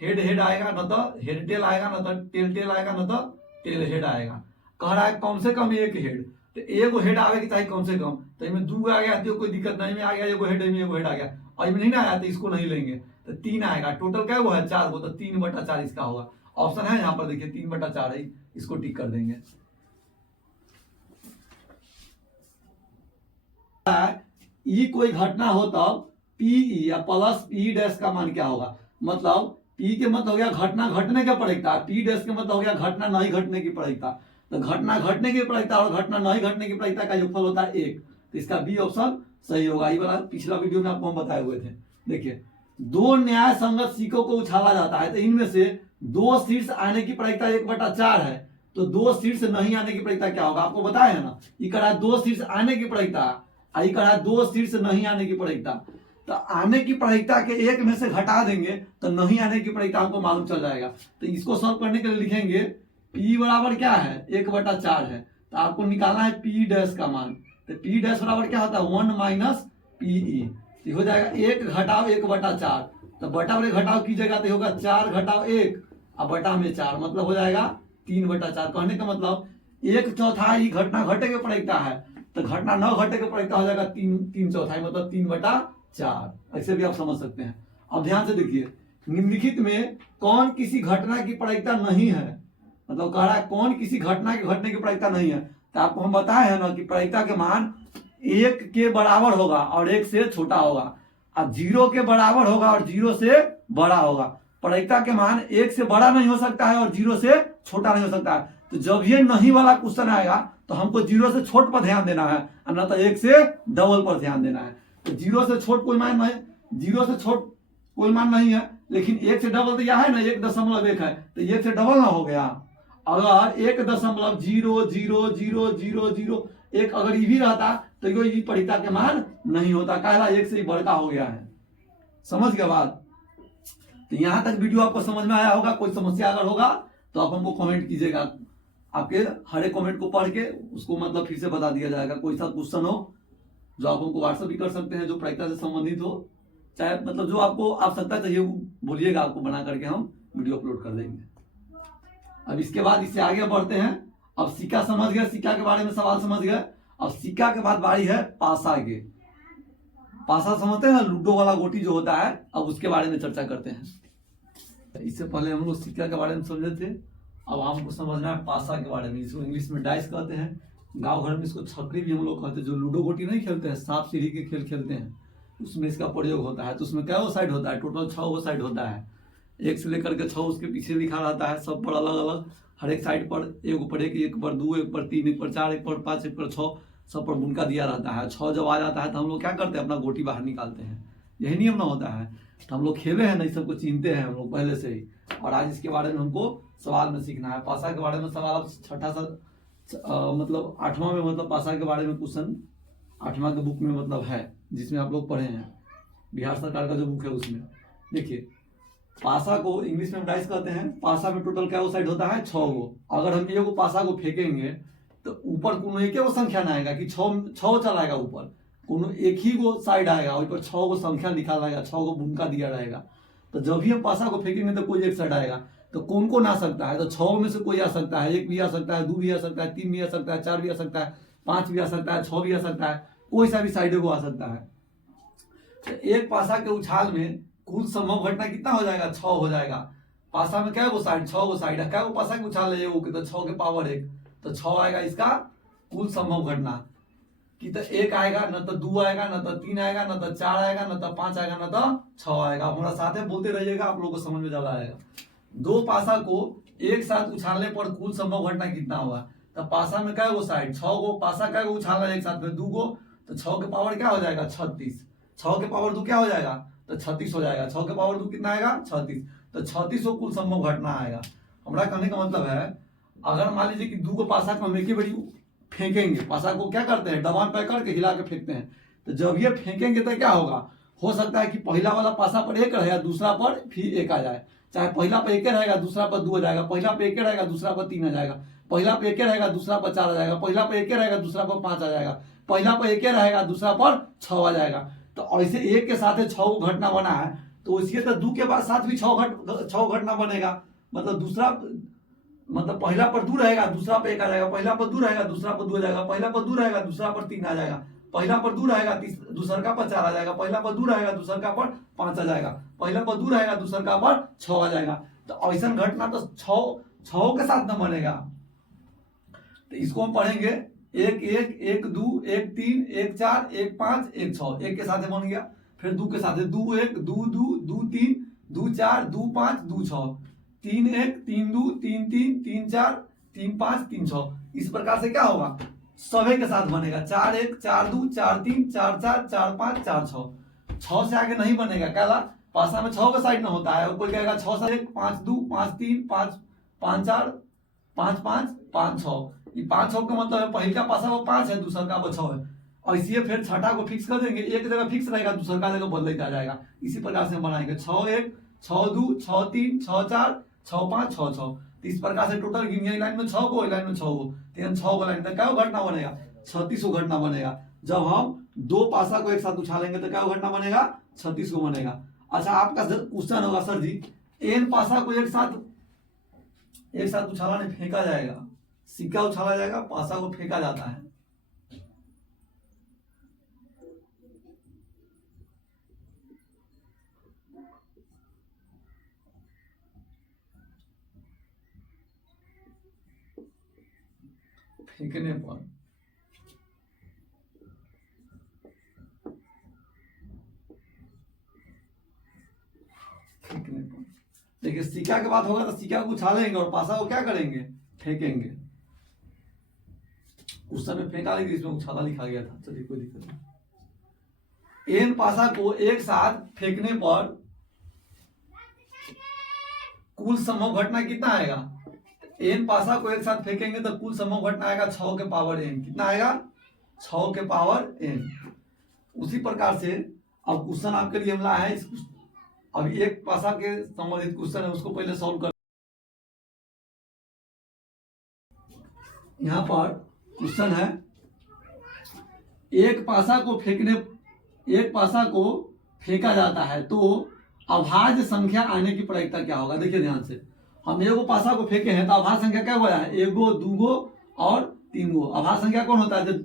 हेड आएगा, न तो हेड टेल आएगा, न तो टेल आएगा, न तो टेल हेड आएगा। कह रहा है कम से कम 1 हेड, तो 1 हेड आवे की चाहिए कम से कम। तो इनमें 2 आ गया तो कोई दिक्कत नहीं, में आ गया 1 हेड, इनमें 1 हेड आ गया, और इनमें नहीं ना आया तो इसको नहीं लेंगे, तो 3 आएगा। टोटल क्या हुआ है? 4 गो, तो 3/4 इसका होगा। ऑप्शन है यहाँ पर देखिए 3/4 है, इसको टिक कर देंगे। ई कोई घटना हो तब पीई या प्लस पी डैश का मान क्या होगा? मतलब पी के मतलब हो गया घटना घटने का प्रायिकता, पी डैश के मतलब हो गया घटना नहीं घटने की प्रायिकता। तो घटना घटने की प्रायिकता और घटना नहीं घटने की प्रायिकता का योगफल होता है 1, तो इसका बी ऑप्शन सही होगा। ये वाला पिछला वीडियो में आपको हम बताए हुए थे। देखिए 2 न्याय संगत सिक्कों को उछाला जाता है, तो इनमें से 2 शीर्ष आने की प्रायिकता 1/4 है, तो 2 शीर्ष नहीं आने की प्रायिकता क्या होगा? आपको बताया है ना, ये करा 2 शीर्ष आने की प्रायिकता, आई करा 2 शीर्ष नहीं आने की प्रायिकता। तो आने की प्रायिकता के 1 में से घटा देंगे तो नहीं आने की प्रायिकता हमको मालूम चल जाएगा। तो इसको सॉल्व करने के लिए लिखेंगे P बराबर क्या है? 1/4 है, तो आपको निकालना है P डैश का मान। तो P डैश बराबर क्या होता है? 1 - PE। हो जाएगा 1 घटाओ 1/4, तो बटा में घटाव कीजिएगा तो होगा 4 घटाव 1 और बटा में 4, मतलब हो जाएगा 3/4। कहने का मतलब 1/4 घटना घटे के प्रायिकता है, तो घटना न घटे के प्रायिकता हो जाएगा 3/4, मतलब 3/4। ऐसे भी आप समझ सकते हैं। अब ध्यान से देखिए, निम्नलिखित में कौन किसी घटना की प्रायिकता नहीं है, मतलब कह रहा है कौन किसी घटना के घटने की प्रायिकता नहीं है। तो आपको हम बताए हैं ना कि प्रायिकता के मान 1 के बराबर होगा और 1 से छोटा होगा, और 0 के बराबर होगा और 0 से बड़ा होगा। प्रायिकता के मान 1 से बड़ा नहीं हो सकता है और 0 से छोटा नहीं हो सकता है। तो जब ये नहीं वाला क्वेश्चन आएगा तो हमको 0 से छोट पर ध्यान देना है, और न तो 1 से डबल पर ध्यान देना है। तो 0 से छोट कोई मान नहीं, 0 से छोट कोई मान नहीं है, लेकिन 1 से डबल तो यह है ना, 1.1 है, तो 1 से डबल ना हो गया। अगर 1.000001 अगर ये भी रहता तो ये प्रायिकता के मान नहीं होता, कहला 1 से ही बड़का हो गया है। समझ गया बात? तो यहां तक वीडियो आपको समझ में आया होगा। कोई समस्या अगर होगा तो आप हमको कमेंट कीजिएगा, आपके हर एक कमेंट को पढ़ के उसको मतलब फिर से बता दिया जाएगा। कोई सा क्वेश्चन हो जो आप हमको व्हाट्सएप भी कर सकते हैं, जो प्रायिकता से संबंधित हो, चाहे मतलब जो आपको आवश्यकता चाहिए वो बोलिएगा, आपको बना करके हम वीडियो अपलोड कर देंगे। अब इसके बाद इससे आगे बढ़ते हैं। अब सिक्का समझ गए, सिक्का के बारे में सवाल समझ गए। अब सिक्का के बाद बारी है पासा के। पासा समझते हैं ना, लूडो वाला गोटी जो होता है, अब उसके बारे में चर्चा करते हैं। इससे पहले हम लोग सिक्का के बारे में समझे थे, अब हमको समझना है पासा के बारे में। इसको इंग्लिश में डाइस कहते हैं, गांव घर में इसको छकरी भी हम लोग कहते हैं। जो लूडो गोटी नहीं खेलते हैं, सांप सीढ़ी के खेल खेलते हैं, उसमें इसका प्रयोग होता है। तो उसमें क्या साइड होता है, टोटल 6 साइड होता है, 1 से लेकर के 6 उसके पीछे लिखा रहता है, सब पर अलग अलग, हर एक साइड पर एक पर 1, 1 पर 2, 1 पर 3, 1 पर 4, 1 पर 5, 1 पर 6, सब पर बुनका दिया रहता है। 6 जब आ जाता है तो हम लोग क्या करते हैं, अपना गोटी बाहर निकालते हैं। यही नियम ना होता है। तो हम लोग खेले हैं, नहीं सबको चिन्हते हैं हम लोग पहले से ही, और आज इसके बारे में हमको सवाल में सीखना है। पासा के बारे में सवाल अब छठा सा मतलब 8वां में, मतलब पासा के बारे में क्वेश्चन 8वां के बुक में मतलब है, जिसमें आप लोग पढ़े हैं, बिहार सरकार का जो बुक है उसमें। देखिए, पासा को इंग्लिश में डाइस कहते हैं। पासा में टोटल क्या साइड होता है, 6 गो। अगर हम ये पासा को फेंकेंगे तो ऊपर कोनो एक वो संख्या ना आएगा कि 6 चलाएगा, ऊपर कोनो एक ही गो साइड आएगा, ऊपर 6 गो संख्या लिखा रहेगा, 6 गो बुनका दिया रहेगा। तो जब भी हम पासा को फेंकेंगे तो कोई एक साइड आएगा। तो कौन कौन आ सकता है, तो 6 में से कोई आ सकता है, 1 भी आ सकता है, 2 भी आ सकता है, 3 भी आ सकता है, 4 भी आ सकता है, 5 भी आ सकता है, 6 भी आ सकता है, कोई सा भी साइड को आ सकता है। तो एक पासा के उछाल में कुल संभव घटना कितना हो जाएगा, 6 हो जाएगा। पासा में क्या वो साइड, 6 गो साइड है, क्या वो पासा के उछाल है, तो 6 के पावर 1, तो 6 आएगा इसका कुल संभव घटना कि तो 1 आएगा, न तो 2 आएगा, न तो 3 आएगा, न तो 4 आएगा, न तो 5 आएगा, न तो 6 आएगा। हमारा साथ में बोलते रहिएगा, आप लोगों को समझ में ज्यादा आएगा। 2 पासा को एक साथ उछालने पर कुल संभव घटना कितना होगा, तो पासा में क्या वो साइड 6 गो, पासा क्या उछालना एक साथ में 2 गो, तो 6 के पावर क्या हो जाएगा, 36। 6 के पावर 2 क्या हो जाएगा, तो 36 हो जाएगा। 6 के पावर 2 कितना आएगा, 36। तो 36 कुल संभव घटना आएगा। हमारा कहने का मतलब है, अगर मान लीजिए कि 2 को पासा को हम एक ही बड़ी फेंकेंगे, पासा को क्या करते हैं, डबान पे करके हिला के फेंकते हैं। तो जब ये फेंकेंगे तो क्या होगा, हो सकता है कि पहला वाला पासा पर 1 रहेगा, दूसरा पर फिर 1 आ जाए। चाहे पहला पर 1 रहेगा, दूसरा पर 2 आ जाएगा, पहला पर 1 रहेगा, दूसरा पर 3 आ जाएगा, पहला पर 1 रहेगा, दूसरा पर 4 आ जाएगा, पहला पर 1 रहेगा, दूसरा पर 5 आ जाएगा, पहला पर 1 रहेगा, दूसरा पर 6 आ जाएगा। तो ऐसे 1 के साथ 6 घटना बना है, तो इसके तो 2 के बाद साथ भी 6 घटना बनेगा। मतलब दूसरा, मतलब पहला पर 2 रहेगा, दूसरा पर 1 आ जाएगा, पहला पर 2 रहेगा, दूसरा पर 2 आ जाएगा, पहला पर 2 रहेगा, दूसरा पर 3 आ जाएगा, पहला पर 2 रहेगा, दूसरा का पर 4 आ जाएगा, पहला पर 2 रहेगा, दूसरा का पर 5 आ जाएगा, पहला पर 2 रहेगा, दूसरा का पर 6 आ जाएगा। तो ऐसा घटना तो 6 के साथ न बनेगा। तो इसको हम पढ़ेंगे 1 1 1 2 1 3 1 4 1 5 1 6, 1 के साथ बन गया। फिर 2 के साथ 2 1 2 2 2 3 2 4 2 5 2 6, 3 1 3 2 3 3 3 4 3 5 3 6। इस प्रकार से क्या होगा, सभी के साथ बनेगा। 4 1 4 2 4 3 4 4 4 5 4 6। 6 से आगे नहीं बनेगा, क्या पासा में 6 का साइड ना होता है। कोई कहेगा 6 से 1 5 2 5 3 5 5 4 5 5 5 6। ये 5 6 का मतलब है पहले का पासा वो 5 है, दूसरा का वो 6 है। और इसी फिर छठा को फिक्स कर देंगे, एक जगह फिक्स रहेगा, दूसरा का जगह बदलता जाएगा। इसी प्रकार से हम बनाएंगे 6 1 6 2 6 3 6 4 6 5 6 6। तो इस प्रकार से टोटल गिनिए, लाइन में 6 को, लाइन में 6 को, तो 6 को लाइन तक क्या घटना बनेगा, 36 को घटना बनेगा। जब हम 2 पासा को एक साथ उछालेंगे तो क्या घटना बनेगा, 36 को बनेगा। अच्छा, आपका क्वेश्चन होगा सर जी, एन पासा को एक साथ उछाला नहीं फेंका जाएगा, सिक्का उछाला जाएगा, पासा को फेंका जाता है। फेंकने पर देखिए, सिक्का के बात होगा तो सिक्का को उछालेंगे और पासा को क्या करेंगे, फेंकेंगे। उस समय फेंका, लेकिन इसमें उछाला लिखा गया था। चलिए, कोई दिक्कत नहीं। एन पासा को एक साथ फेंकने पर कुल संभव घटना कितना आएगा? एन पासा को एक साथ फेंकेंगे तो कुल संभव घटना आएगा 6 के पावर n। कितना आएगा? 6 के पावर n। उसी प्रकार से अब क्वेश्चन आपके लिए मिला है, अभी एक पासा के संबंधित क्वेश्चन है, उसको पहले सॉल्व कर। यहां पर क्वेश्चन है, एक पासा को फेंका जाता है तो अभाज्य संख्या आने की प्रायिकता क्या होगा? देखिए ध्यान से, हम एगो पासा को फेंके हैं तो अभाज्य संख्या क्या हुआ है? एगो, दूगो और तीनगो। अभाज्य संख्या कौन होता है?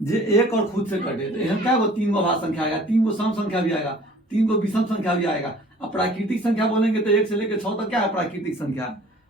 जो एक और खुद से कटे, तो यहाँ क्या होगा? 3 गो अभाज्य संख्या आएगा, 3 गो सम संख्या भी आएगा, 3 गो विषम संख्या भी आएगा। अब प्राकृतिक संख्या बोलेंगे तो 1 से लेकर 6 तक क्या है? प्राकृतिक संख्या।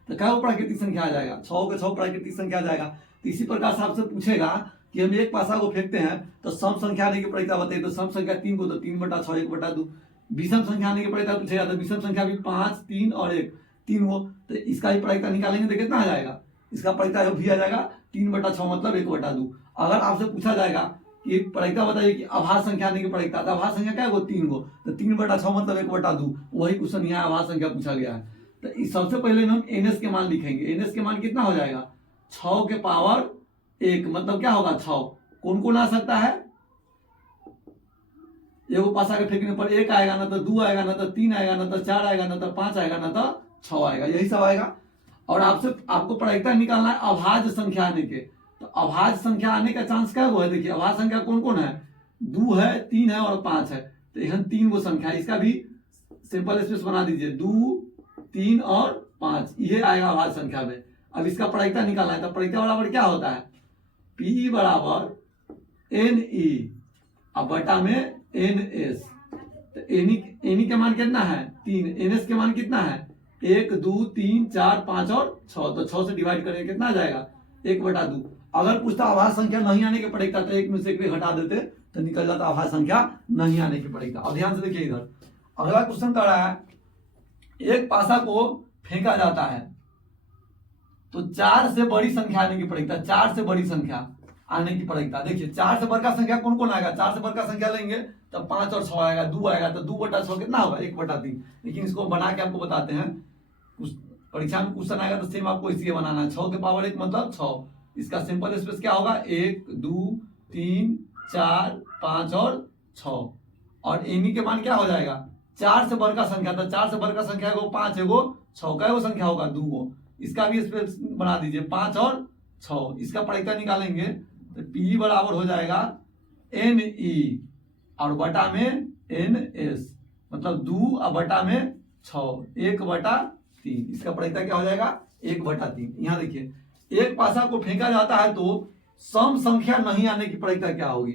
तो क्या वो प्राकृतिक संख्या आ जाएगा? 6 के 6 प्राकृतिक संख्या आ जाएगा। तो इसी प्रकार से आपसे पूछेगा कि हम एक पासा को फेंकते हैं तो सम संख्या आने की प्रायिकता बताइए, तो सम संख्या 3 को तो 3/6 1/2। विषम संख्या आने की प्रायिकता पूछेगा तो विषम संख्या भी 5, 3 और 1, 3 हो, तो इसका ही प्रायिकता निकालेंगे तो कितना आ जाएगा? इसका प्रायिकता भी आ जाएगा 3/6 मतलब 1/2। अगर आपसे पूछा जाएगा कि प्रायिकता बताइए कि अभाज्य संख्या आने की प्रायिकता, तो अभाज्य संख्या क्या है? 3 गो, तो 3/6 मतलब 1/2। वही क्वेश्चन यहाँ अभाज्य संख्या पूछा गया है। तो सबसे पहले हम एनएस के मान लिखेंगे। एनएस के मान कितना हो जाएगा? 6 के पावर 1 मतलब क्या होगा? 6। कौन कौन आ सकता है? एगो पासा के फेंकने पर 1 आएगा, ना तो 2 आएगा, ना तो 3 आएगा, ना तो 4 आएगा, ना तो 5 आएगा, ना तो 6 आएगा। यही सब आएगा। और आपको प्रायिकता निकालना है अभाज्य संख्या आने के। तो अभाज्य संख्या आने का चांस क्या है? देखिए, अभाज्य संख्या कौन कौन है? 2 है, 3 है और 5 है। तो यहाँ 3 गो संख्या, इसका भी सिंपल स्पेस बना दीजिए, 2, 3 और 5, ये आएगा अभाज्य संख्या में। अब इसका प्रायिकता निकालना है, तो प्रायिकता बराबर क्या होता है? पी बराबर NE अब बटा में NS। तो एनी के मान कितना है? 3। NS के मान कितना है? 1, 2, 3, 4, 5 और 6। तो 6 से डिवाइड करेंगे कितना आ जाएगा? 1/2। अगर पूछता अभाज्य संख्या नहीं आने की प्रायिकता, तो 1 में से 1 भी हटा देते तो निकल जाता अभाज्य संख्या नहीं आने की प्रायिकता। अब ध्यान से देखिए, इधर अगला क्वेश्चन कर रहा है, एक पासा को फेंका जाता है तो 4 से बड़ी संख्या आने की प्रायिकता, 4 से बड़ी संख्या आने की प्रायिकता। देखिए, 4 से बड़का संख्या कौन कौन आएगा? 4 से बड़का संख्या लेंगे तो 5 और 6 आएगा, 2 आएगा, तो 2/6 कितना होगा? 1/3। लेकिन इसको बना के आपको बताते हैं, परीक्षा में क्वेश्चन आएगा तो सेम आपको इसी बनाना है। 6 के पावर 1 मतलब 6। इसका सिंपल स्पेस क्या होगा? 1, 2, 3, 4, 5 और 6। और एनी के मान क्या हो जाएगा? 4 से बड़का संख्या, तो 4 से बड़का संख्या है 5, एगो 6 का वो संख्या होगा 2 गो। इसका भी स्पेस बना दीजिए, 5 और 6। इसका प्रायिकता निकालेंगे तो P बराबर हो जाएगा NE और बटा में NS, मतलब 2 और बटा में 6, 1/3। इसका प्रायिकता क्या हो जाएगा? 1/3। यहाँ देखिए, एक पासा को फेंका जाता है तो सम संख्या नहीं आने की प्रायिकता क्या होगी?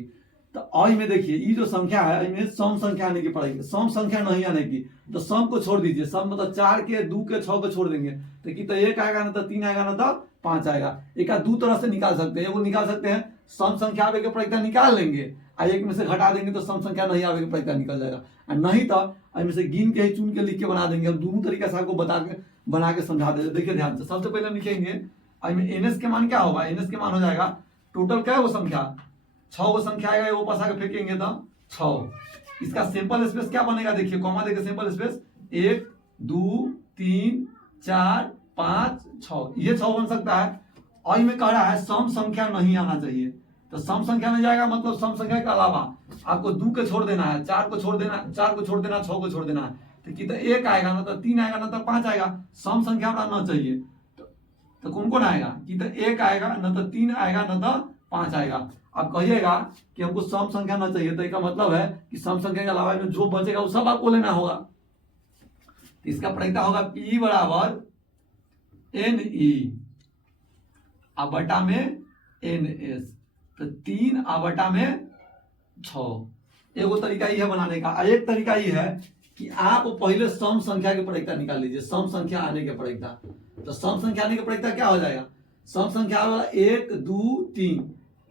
तो आई में देखिए, ये जो संख्या है इनमें सम संख्या आने की प्रायिकता, सम संख्या नहीं आने की, तो सम को छोड़ दीजिए। सम मतलब 4 के, 2 के, 6 को छोड़ देंगे तो कि तो 1 आएगा, ना तो 3 आएगा, ना तो 5 आएगा। एक दो तरह से निकाल सकते हैं। वो निकाल सकते हैं सम संख्या आवे के प्रायिकता निकाल लेंगे और 1 में से घटा देंगे तो सम संख्या नहीं आवे के प्रायिकता निकल जाएगा। और नहीं तो इनमें से गिन के ही चुन के लिख के बना देंगे। हम दोनों तरीके से आपको बना के समझा देते। देखिए ध्यान से, सबसे पहले लिखेंगे एनएस के मान क्या होगा? एनएस के मान हो जाएगा, टोटल क्या है वो संख्या? 6 वो संख्या आएगा, वो पासा के फेंकेंगे तो 6। इसका सिंपल स्पेस क्या बनेगा? देखिए, कॉमा देके सिंपल स्पेस 1, 2, 3, 4, 5, 6, ये 6 बन सकता है। और में कह रहा है सम संख्या नहीं आना चाहिए, तो सम संख्या नहीं जाएगा मतलब सम संख्या के अलावा आपको 2 के छोड़ देना है, 4 को छोड़ देना, 6 को छोड़ देना है। तो कि तो 1 आएगा, ना तो 3 आएगा, ना तो 5 आएगा। सम संख्या आना चाहिए तो कौन कौन आएगा? कि तो 1 आएगा, ना तो 3 आएगा, ना तो 5 आएगा। अब कहिएगा कि हमको सम संख्या ना चाहिए, तो इसका मतलब है कि सम संख्या के अलावा में जो बचेगा वो सब आपको लेना होगा। इसका प्रयिकता होगा P बराबर NE अब बटा में NS, तो 3 अब बटा में 6। एगो तरीका ये है बनाने का। एक तरीका ये है कि आप पहले सम संख्या के प्रयिकता निकाल लीजिए, सम संख्या आने के प्रयिकता। तो सम संख्या आने के प्रयिकता क्या हो जाएगा, सम संख्या वाला 1 2 3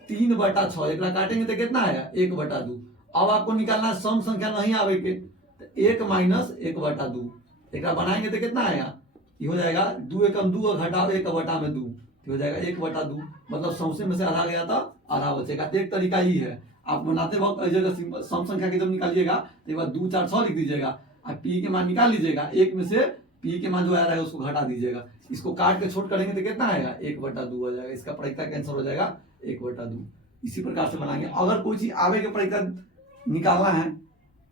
3 बटा 6, एक काटेंगे तो कितना आएगा 1 बटा 2। अब आपको निकालना है सम संख्या नहीं आवे के, तो 1 माइनस 1 बटा 2, एक बनाएंगे तो कितना आएगा, ये हो जाएगा 2 एकम 2 घटाओ 1 बटा में 2, हो जाएगा 1 बटा 2, मतलब सौसे में से आधा गया था आधा बचेगा। तो एक तरीका ही है, आप बनाते वक्त इस जगह सम संख्या की जब निकालिएगा तो एक बार 2 4 6 लिख दीजिएगा, और पी के मान निकाल लीजिएगा, एक में से पी के मान जो आ रहा है उसको घटा दीजिएगा, इसको काट के छोट करेंगे तो कितना आएगा 1 बटा 2 हो जाएगा। इसका प्रयिकता कैंसिल हो जाएगा 1 बटा 2। इसी प्रकार से बनाएंगे। अगर कोई चीज आवे के प्रयिकता निकालना है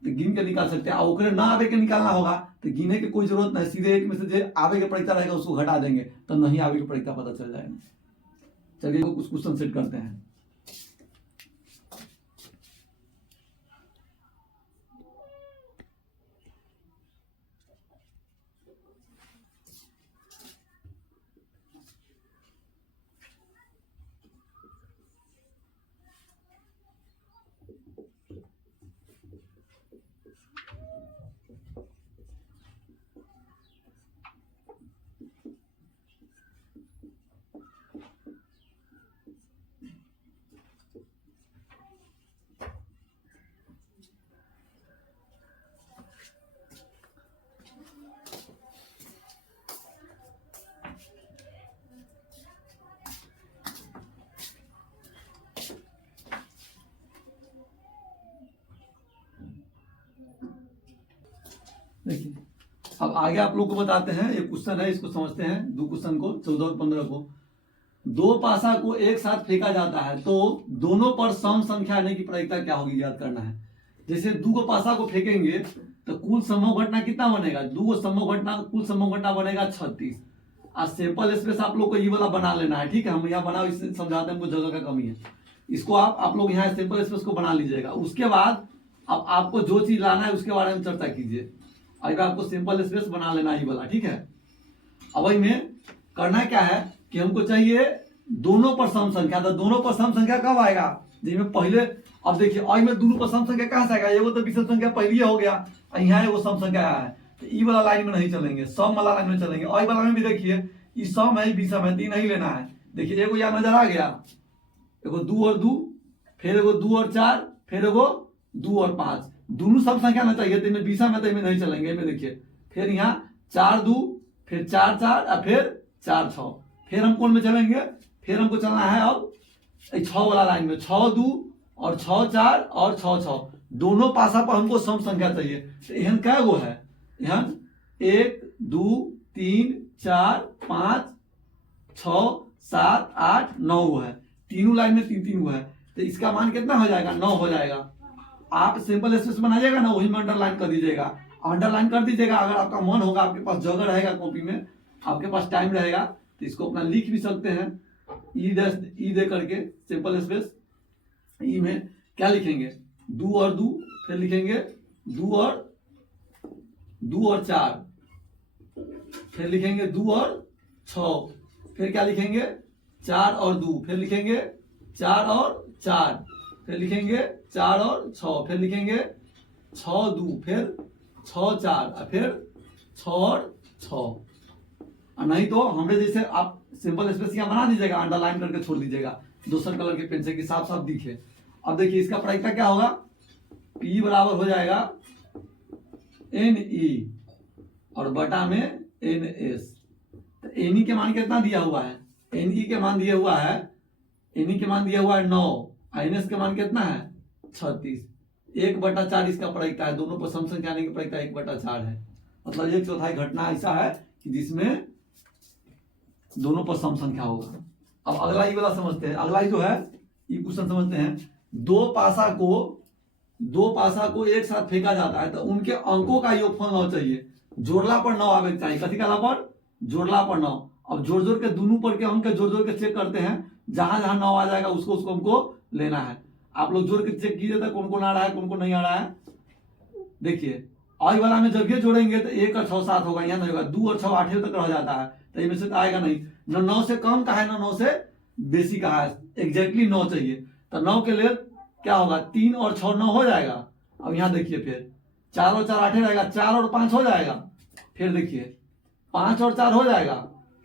तो गिन के निकाल सकते हैं, और ना आवे के निकालना होगा तो गिने की कोई जरूरत नहीं, सीधे एक में से जो आवे के प्रयिकता रहेगा उसको घटा देंगे तो नहीं आवे के प्रयिकता पता चल जाएगा। चलिए कुछ क्वेश्चन सेट करते हैं। देखिए अब आगे आप लोग को बताते हैं, एक क्वेश्चन है इसको समझते हैं। दो क्वेश्चन को 14 और 15 को, दो पासा को एक साथ फेंका जाता है तो दोनों पर सम संख्या आने की प्रयिकता क्या होगी याद करना है। जैसे दो को पासा को फेंकेंगे तो कुल समूह घटना कितना बनेगा, दो समूह घटना कुल समूह घटना बनेगा 36। आज सैंपल स्पेस आप लोग को ये वाला बना लेना है, ठीक है। हम यहाँ बनाओ इससे समझाते हैं, हमको जगह का कमी है। इसको आप लोग यहाँ सैंपल स्पेस को बना लीजिएगा। उसके बाद अब आपको जो चीज लाना है उसके बारे में चर्चा कीजिए। अगर आपको सिंपल स्पेस बना लेना ही वाला, ठीक है। अब में करना क्या है कि हमको चाहिए दोनों पर सम संख्या। तो दोनों पर सम संख्या कब आएगा, जिसमें पहले अब देखिए आई में दोनों पर सम संख्या कहां से आएगा, एगो तो विषम संख्या पहले हो गया, यहाँ एगो सम संख्या आया है, तो ई वाला लाइन में नहीं चलेंगे, सम वाला लाइन में चलेंगे। आई वाला में भी देखिए ई सम है विषम है, तीन नहीं लेना है। देखिए एगो यहाँ नजर आ गया, एगो 2 और 2, फिर एगो 2 और 4, फिर एगो 2 और 5, दोनों सम संख्या में चाहिए, तो इनमें विषम है तो इनमें नहीं चलेंगे। इनमें देखिए फिर यहाँ 4 2, फिर 4 4 और फिर 4 6, फिर हम कौन में चलेंगे, फिर हमको चलना है अब 6 वाला लाइन में, 6 2 और 6 4 और 6 6, दोनों पासा पर हमको सम संख्या चाहिए। तो एहन क्या गो है, एहन 1 2 3 4 5 6 7 8 9 गो है, तीनों लाइन में 3 3 गो है, तो इसका मान कितना हो जाएगा 9 हो जाएगा। आप सिंपल स्पेस बनाइएगा ना, वही में अंडरलाइन कर दीजिएगा, अंडरलाइन कर दीजिएगा। अगर आपका मन होगा, आपके पास जगह रहेगा कॉपी में, आपके पास टाइम रहेगा, तो इसको अपना लिख भी सकते हैं ई दे करके सिंपल स्पेस। ई में क्या लिखेंगे 2 और 2, फिर लिखेंगे 2 और 4, फिर लिखेंगे 2 और 6, फिर क्या लिखेंगे 4 और 2, फिर लिखेंगे 4 और 4, फिर लिखेंगे 4 और 6, फिर लिखेंगे 6 2, फिर 6 4, फिर 6 और 6। और नहीं तो हमें जैसे आप सिंपल स्पेस यहाँ बना दीजिएगा, अंडरलाइन करके छोड़ दीजिएगा दूसरे कलर के पेन से कि साफ साफ दिखे। अब देखिए इसका प्रयिकता क्या होगा, P बराबर हो जाएगा NE और बटा में NS। तो NE के मान कितना दिया हुआ है, NE के मान दिया हुआ है, NE के मान दिया हुआ है 9, NS के मान कितना है 36। 1 बटा 4 इसका प्रयिकता है, दोनों पर सम संख्या आने की प्रयिकता 1 बटा 4 है। मतलब 1/4 घटना ऐसा है कि जिसमें दोनों पर सम संख्या होगा। अब अगला ही वाला समझते हैं। अगला ही जो है ये क्वेश्चन समझते हैं। दो पासा को एक साथ फेंका जाता है तो उनके अंकों का योगफल 9 चाहिए, जोड़ला पर 9 आवे चाहिए। कथी काला पर, जोड़ला पर 9। अब जोड़ जोड़ के दोनों पर के अंक जोड़ जोड़ के चेक करते हैं, जहां जहां 9 आ जाएगा उसको हमको लेना है। आप लोग जोड़ के चेक कीजिए था कौन कौन आ रहा है कौन कौन नहीं आ रहा है। देखिए आई वाला में जब ये जोड़ेंगे तो 1 और 6 7 होगा, यहाँ नहीं होगा, 2 और 6 8 तक रह जाता है, तो इनमें से तो आएगा नहीं। न 9 से कम का है, न 9 से बेसी का है, एग्जैक्टली 9 चाहिए। तो 9 के लिए क्या होगा, 3 और 6 9 हो जाएगा। अब यहाँ देखिए फिर 4 और 4 8 रहेगा, 4 और 5 हो जाएगा, फिर देखिए 5 और 4 हो जाएगा,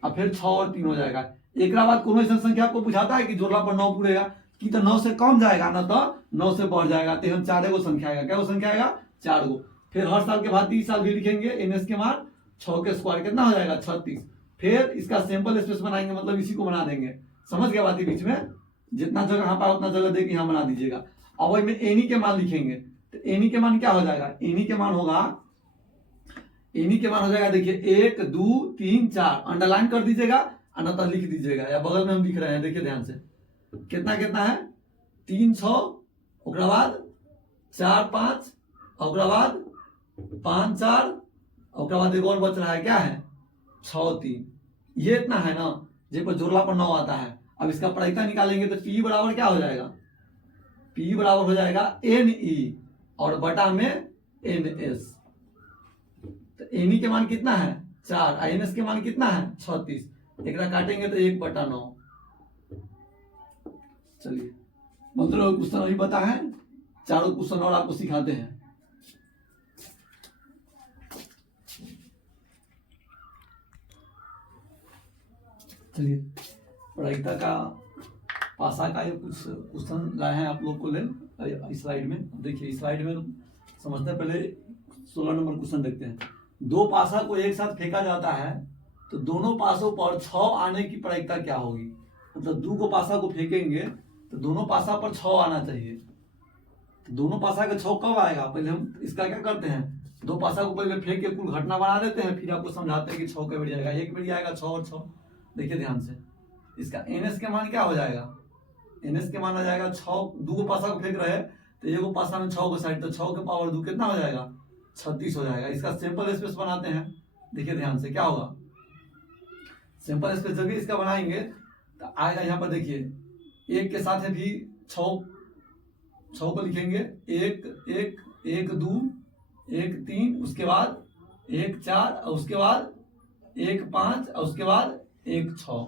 अब फिर 6 और 3 हो जाएगा। एक बाद कोनो ऐसा संख्या आपको बुझाता है कि जोड़ला पर 9 पूरेगा कि तो 9 से कम जाएगा, ना तो 9 से बढ़ जाएगा। तो हम 4 गो संख्या आएगा, क्या वो संख्या आएगा 4 गो। फिर हर साल के बाद 30 साल भी लिखेंगे, एनएस के मान 6 के स्क्वायर कितना हो जाएगा 36। फिर इसका सैंपल स्पेस बनाएंगे, मतलब इसी को बना देंगे, समझ गया बात। बीच में जितना जगह यहाँ पाए उतना जगह दे के यहाँ बना दीजिएगा। अब में एनी के मान लिखेंगे, तो एनी के मान क्या हो जाएगा, एनी के मान होगा, एनी के मान हो जाएगा देखिए 1 2 3 4, अंडरलाइन कर दीजिएगा, अन्यथा लिख दीजिएगा, या बगल में हम लिख रहे हैं, देखिए ध्यान से कितना कितना है 3 6, उसके बाद 4 5, उसके बाद 5 4, उसके बाद एक और बच रहा है, क्या है 6 3, ये इतना है ना, जे पर जोड़ला पर 9 आता है। अब इसका प्रायिकता निकालेंगे तो P बराबर क्या हो जाएगा, P बराबर हो जाएगा NE और बटा में NS। तो NE के मान कितना है 4, NS के मान कितना है 36, एक काटेंगे तो 1/9। चलिए मतलब क्वेश्चन अभी बता है, चारों क्वेश्चन और आपको सिखाते हैं। चलिए प्रायिकता का पासा का ये कुछ क्वेश्चन लाए हैं आप लोग को ले स्लाइड में। देखिए स्लाइड में समझते पहले 16 नंबर क्वेश्चन देखते हैं। दो पासा को एक साथ फेंका जाता है तो दोनों पासों पर 6 आने की प्रायिकता क्या होगी। मतलब 2 को पासा को फेंकेंगे तो दोनों पासा पर 6 आना चाहिए। तो दोनों पासा का 6 कब आएगा, पहले हम इसका क्या करते हैं, 2 पासा को पहले फेंक के कुल घटना बना देते हैं, फिर आपको समझाते हैं कि 6 का बेड़ी आएगा, एक बेड़ी आएगा 6 और 6। देखिए ध्यान से, इसका NS के मान क्या हो जाएगा, NS के मान आ जाएगा 6, 2 को पासा को फेंक रहे हैं तो एगो पासा में 6 को साइड, तो 6 के पावर 2 कितना हो जाएगा 36 हो जाएगा। इसका सैंपल स्पेस बनाते हैं, देखिए ध्यान से क्या होगा, सैंपल स्पेस जब भी इसका बनाएंगे तो आएगा यहाँ पर, देखिए एक के साथ है भी 6 को लिखेंगे, 1 1 1 2 1 3, उसके बाद 1 4, और उसके बाद 1 5, और उसके बाद 1 6,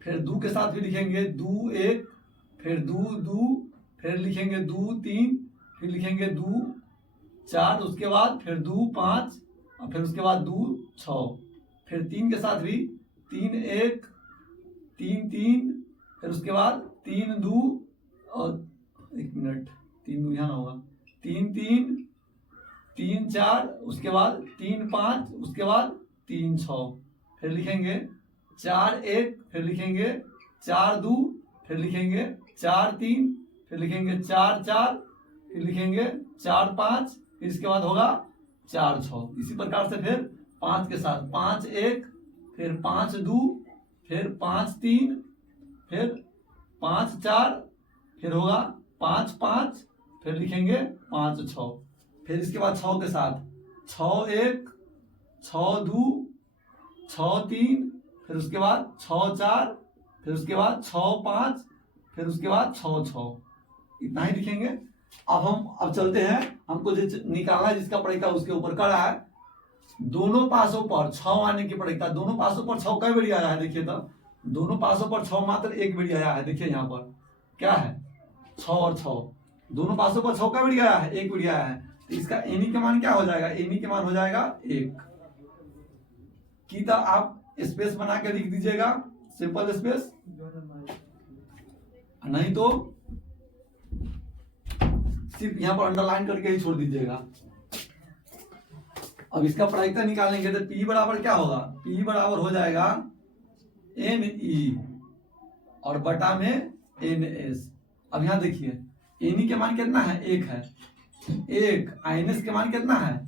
फिर 2 के साथ भी लिखेंगे 2 1, फिर 2 2, फिर लिखेंगे 2 3, फिर लिखेंगे 2 4, उसके बाद फिर 2 5, और फिर उसके बाद 2 6, फिर 3 के साथ भी 3 1 3 3, फिर उसके बाद 3 2, और 1 मिनट 3 2 यहाँ होगा 3 3 3 4, उसके बाद 3 5, उसके बाद 3 6, फिर लिखेंगे 4 1, फिर लिखेंगे 4 2, फिर लिखेंगे 4 3, फिर लिखेंगे 4 4, फिर लिखेंगे 4 5, फिर इसके बाद होगा 4 6। इसी प्रकार से फिर 5 के साथ 5 1, फिर 5 2, फिर 5 3, फिर 5 4, फिर होगा 5 5, फिर लिखेंगे 5 6, फिर इसके बाद 6 के साथ 6 1, 6 2, 6 3, फिर उसके बाद 6 4, फिर उसके बाद 6 5, फिर उसके बाद 6 6, इतना ही लिखेंगे। अब चलते हैं, हमको जो निकालना है जिसका प्रायिकता उसके ऊपर कर रहा है, दोनों पासों पर 6 आने की प्रायिकता, दोनों पासों पर 6 कई बेड़ी आया है, देखिए तो दोनों पासों पर 6 मात्र एक बेड़ी आया है। देखिए यहाँ पर क्या है 6 और 6, दोनों पासों पर 6 का बेड़ी आया है, एक बेड़ी आया है, तो इसका एनी के मान क्या हो जाएगा, एनी के मान हो जाएगा 1 की। तो आप स्पेस बना के लिख दीजिएगा, सिंपल स्पेस, नहीं तो सिर्फ यहाँ पर अंडरलाइन करके ही छोड़ दीजिएगा। अब इसका प्रायिकता निकालेंगे तो P बराबर क्या होगा, P बराबर हो जाएगा NE और बटा में NS। अब यहाँ देखिए NE के मान कितना है 1 है, 1, NS के मान कितना है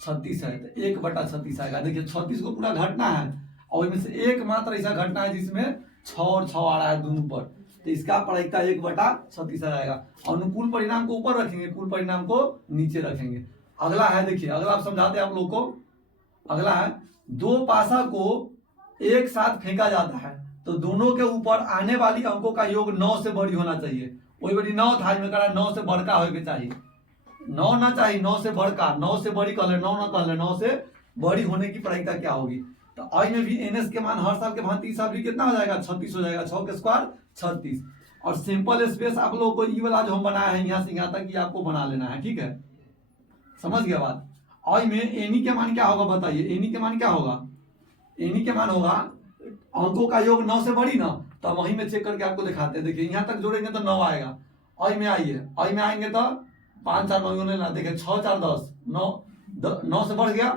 36 है, तो 1/36 आएगा। देखिए 36 को पूरा घटना है और इनमें से एक मात्र ऐसा घटना है जिसमें 6 और 6 आ रहा है दोनों पर, तो इसका प्रायिकता 1/36 आ जाएगा। अनुकूल परिणाम को ऊपर रखेंगे, कुल परिणाम को नीचे रखेंगे। अगला है, देखिए अगला आप समझाते हैं आप लोग को। अगला है 2 पासा को एक साथ फेंका जाता है तो दोनों के ऊपर आने वाली अंकों का योग 9 से बड़ी होना चाहिए। वही बड़ी 9 था, इसमें कहा 9 से बड़का होके चाहिए। 9 ना चाहिए, 9 से बढ़ का, 9 से बड़ी कह ले, 9 ना कह ले, 9 से बड़ी होने की प्रायिकता क्या होगी। तो आई में भी एनएस के मान हर साल के भांति इस साल भी कितना हो जाएगा, 36 हो जाएगा, 6 के स्क्वायर 36। और सिंपल स्पेस आप लोगों को ई वाला जो हम बनाया है यहाँ से यहाँ तक, ये आपको बना लेना है, ठीक है, समझ गया बात। आई में एनी के मान क्या होगा बताइए, एनी के मान क्या होगा, एनी के मान होगा अंकों का योग 9 से बड़ी ना, तो वहीं में चेक करके आपको दिखाते हैं। देखिए यहाँ तक जोड़ेंगे तो 9 आएगा, आई में आइए, आई में आएंगे तो 5 4 9 ना, देखिए 6 4 10, 9 से बढ़ गया,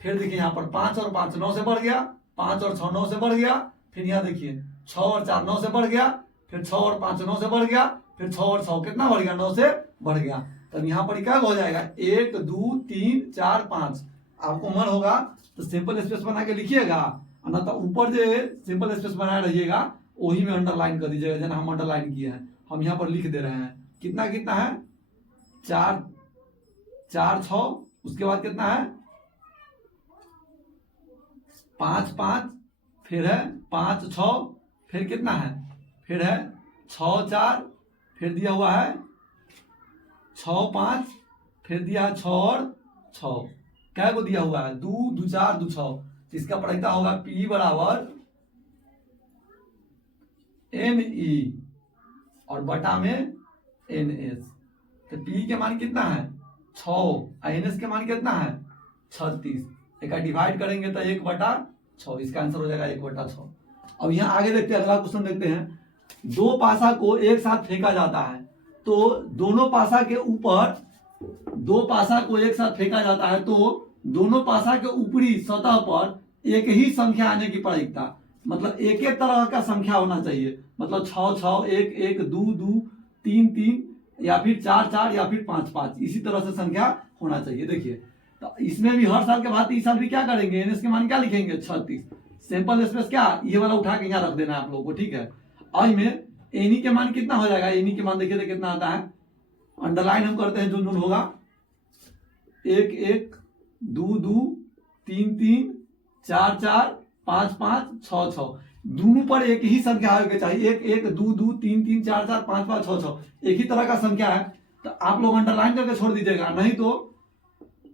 फिर देखिए यहाँ पर 5 और 5 9 से बढ़ गया, 5 और 6 9 से बढ़ गया, फिर यहाँ देखिए 6 और 4 9 से बढ़ गया, फिर 6 और 5 9 से बढ़ गया, फिर 6 और 6 कितना बढ़ गया, 9 से बढ़ गया। तब यहाँ पर क्या हो जाएगा, 1 2 3 4 5। आपको मन होगा तो सिंपल स्पेस बना के लिखिएगा, ना तो ऊपर जो सिंपल स्पेस बनाए रहिएगा वही में अंडरलाइन कर दीजिएगा, जैसे हम अंडरलाइन किए हैं, हम यहाँ पर लिख दे रहे हैं। कितना कितना है, 4 4 6, उसके बाद कितना है 5 5, फिर है 5 6, फिर कितना है, फिर है 6 4, फिर दिया हुआ है 6 5, फिर दिया है 6 और 6, क्या को दिया हुआ है 2 2 4 2 6। इसका प्रायिकता होगा P बराबर NE और बटा में NS। तो P के मान कितना है 6 और NS के मान कितना है 36। एक डिवाइड करेंगे तो 1/6, इसका आंसर हो जाएगा 1/6। अब यहाँ आगे देखते हैं, अगला क्वेश्चन देखते हैं। दो पासा को एक साथ फेंका जाता है, तो दोनों पासा के ऊपर, दो पासा को एक साथ फेंका जाता है तो दोनों पासा के ऊपरी सतह पर एक ही संख्या आने की प्रायिकता, मतलब एक एक तरह का संख्या होना चाहिए, मतलब 6 6 1 1 2 2 3 3 या फिर 4 4 या फिर 5 5, इसी तरह से संख्या होना चाहिए। देखिए तो इसमें भी हर साल के बाद इस साल भी क्या करेंगे, एनएस के मान क्या लिखेंगे 36। सिंपल स्पेस क्या, ये वाला उठा के यहाँ रख देना है आप लोगों को, ठीक है। आई में एनी के मान कितना हो जाएगा, एनी के मान देखिए तो कितना आता है, अंडरलाइन हम करते हैं, जो नून होगा 1 1 2 2 3 3 4 4 5 5 6 6, दोनों पर एक ही संख्या होगी चाहिए, 1 1 2 2 3 3 4 4 5 5 6 6, एक ही तरह का संख्या है। तो आप लोग अंडरलाइन करके छोड़ दीजिएगा, नहीं तो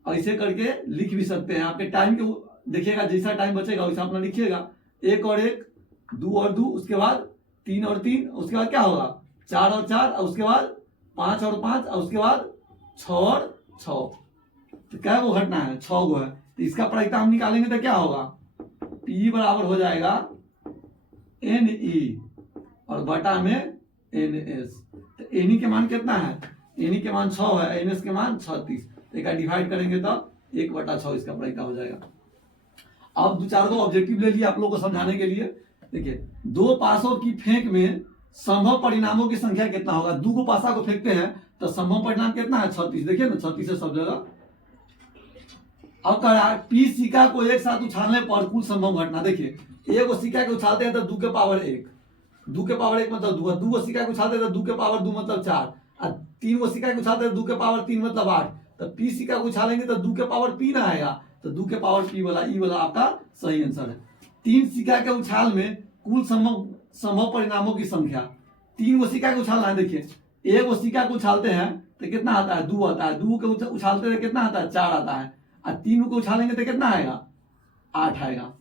ऐसे करके लिख भी सकते हैं। आपके टाइम के देखिएगा, जैसा टाइम बचेगा वैसा अपना लिखिएगा, 1 और 1 2 और 2, उसके बाद 3 और 3, उसके बाद क्या होगा 4 और 4, और उसके बाद 5 और 5, और उसके बाद 6 और 6। तो क्या वो घटना है 6 गो है, तो इसका प्रायिकता हम निकालेंगे तो क्या होगा, P बराबर हो जाएगा NE और बटा में NS। तो NE के मान कितना है, NE के मान 6 है, NS के मान 36, तो एक डिवाइड करेंगे तो 1/6 इसका प्रायिकता हो जाएगा। अब 2-4 को ऑब्जेक्टिव ले लिए आप लोगों को समझाने के लिए। देखिए दो पासों की फेंक में संभव परिणामों की संख्या कितना होगा, 2 को पासा को फेंकते हैं तो संभव परिणाम कितना है 36, देखिए ना 36 है सब जगह। अब कह रहा है P सिक्का को एक साथ उछालने पर कुल संभव घटना। देखिए एक सिक्का के उछालते हैं तो 2 के पावर 1, 2 के पावर 1 मतलब 2, 2 सिक्का के उछालते हैं तो 2 के पावर 2 मतलब 4, और 3 सिक्का के उछालते हैं 2 के पावर 3 मतलब 8। तो P सिक्का को उछालेंगे तो 2 के पावर P ना आएगा, तो 2 के पावर P वाला ई वाला आपका सही आंसर है। 3 सिक्का के उछाल में कुल संभव परिणामों की संख्या, 3 गो सिक्का के उछालना है। देखिए एक वो सिक्का को उछालते हैं तो कितना आता है 2 आता है, 2 के उछालते हैं कितना आता है 4 आता है, और 3 को उछालेंगे तो कितना आएगा 8 आएगा।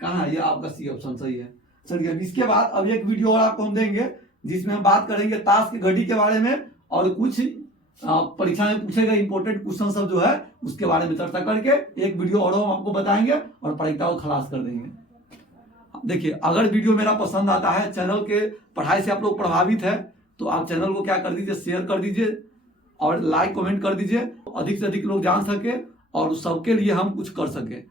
कहाँ, ये आपका सी ऑप्शन सही है। चलिए इसके बाद अब एक वीडियो और आपको हम देंगे जिसमें हम बात करेंगे ताश की घड़ी के बारे में, और कुछ परीक्षा में पूछे गए इंपॉर्टेंट क्वेश्चन सब जो है उसके बारे में चर्चा करके एक वीडियो और हम आपको बताएंगे और परीक्षा को खलास कर देंगे। देखिए अगर वीडियो मेरा पसंद आता है, चैनल के पढ़ाई से आप लोग प्रभावित है, तो आप चैनल को क्या कर दीजिए, शेयर कर दीजिए और लाइक कमेंट कर दीजिए, अधिक से अधिक लोग जान सके और सबके लिए हम कुछ कर सके।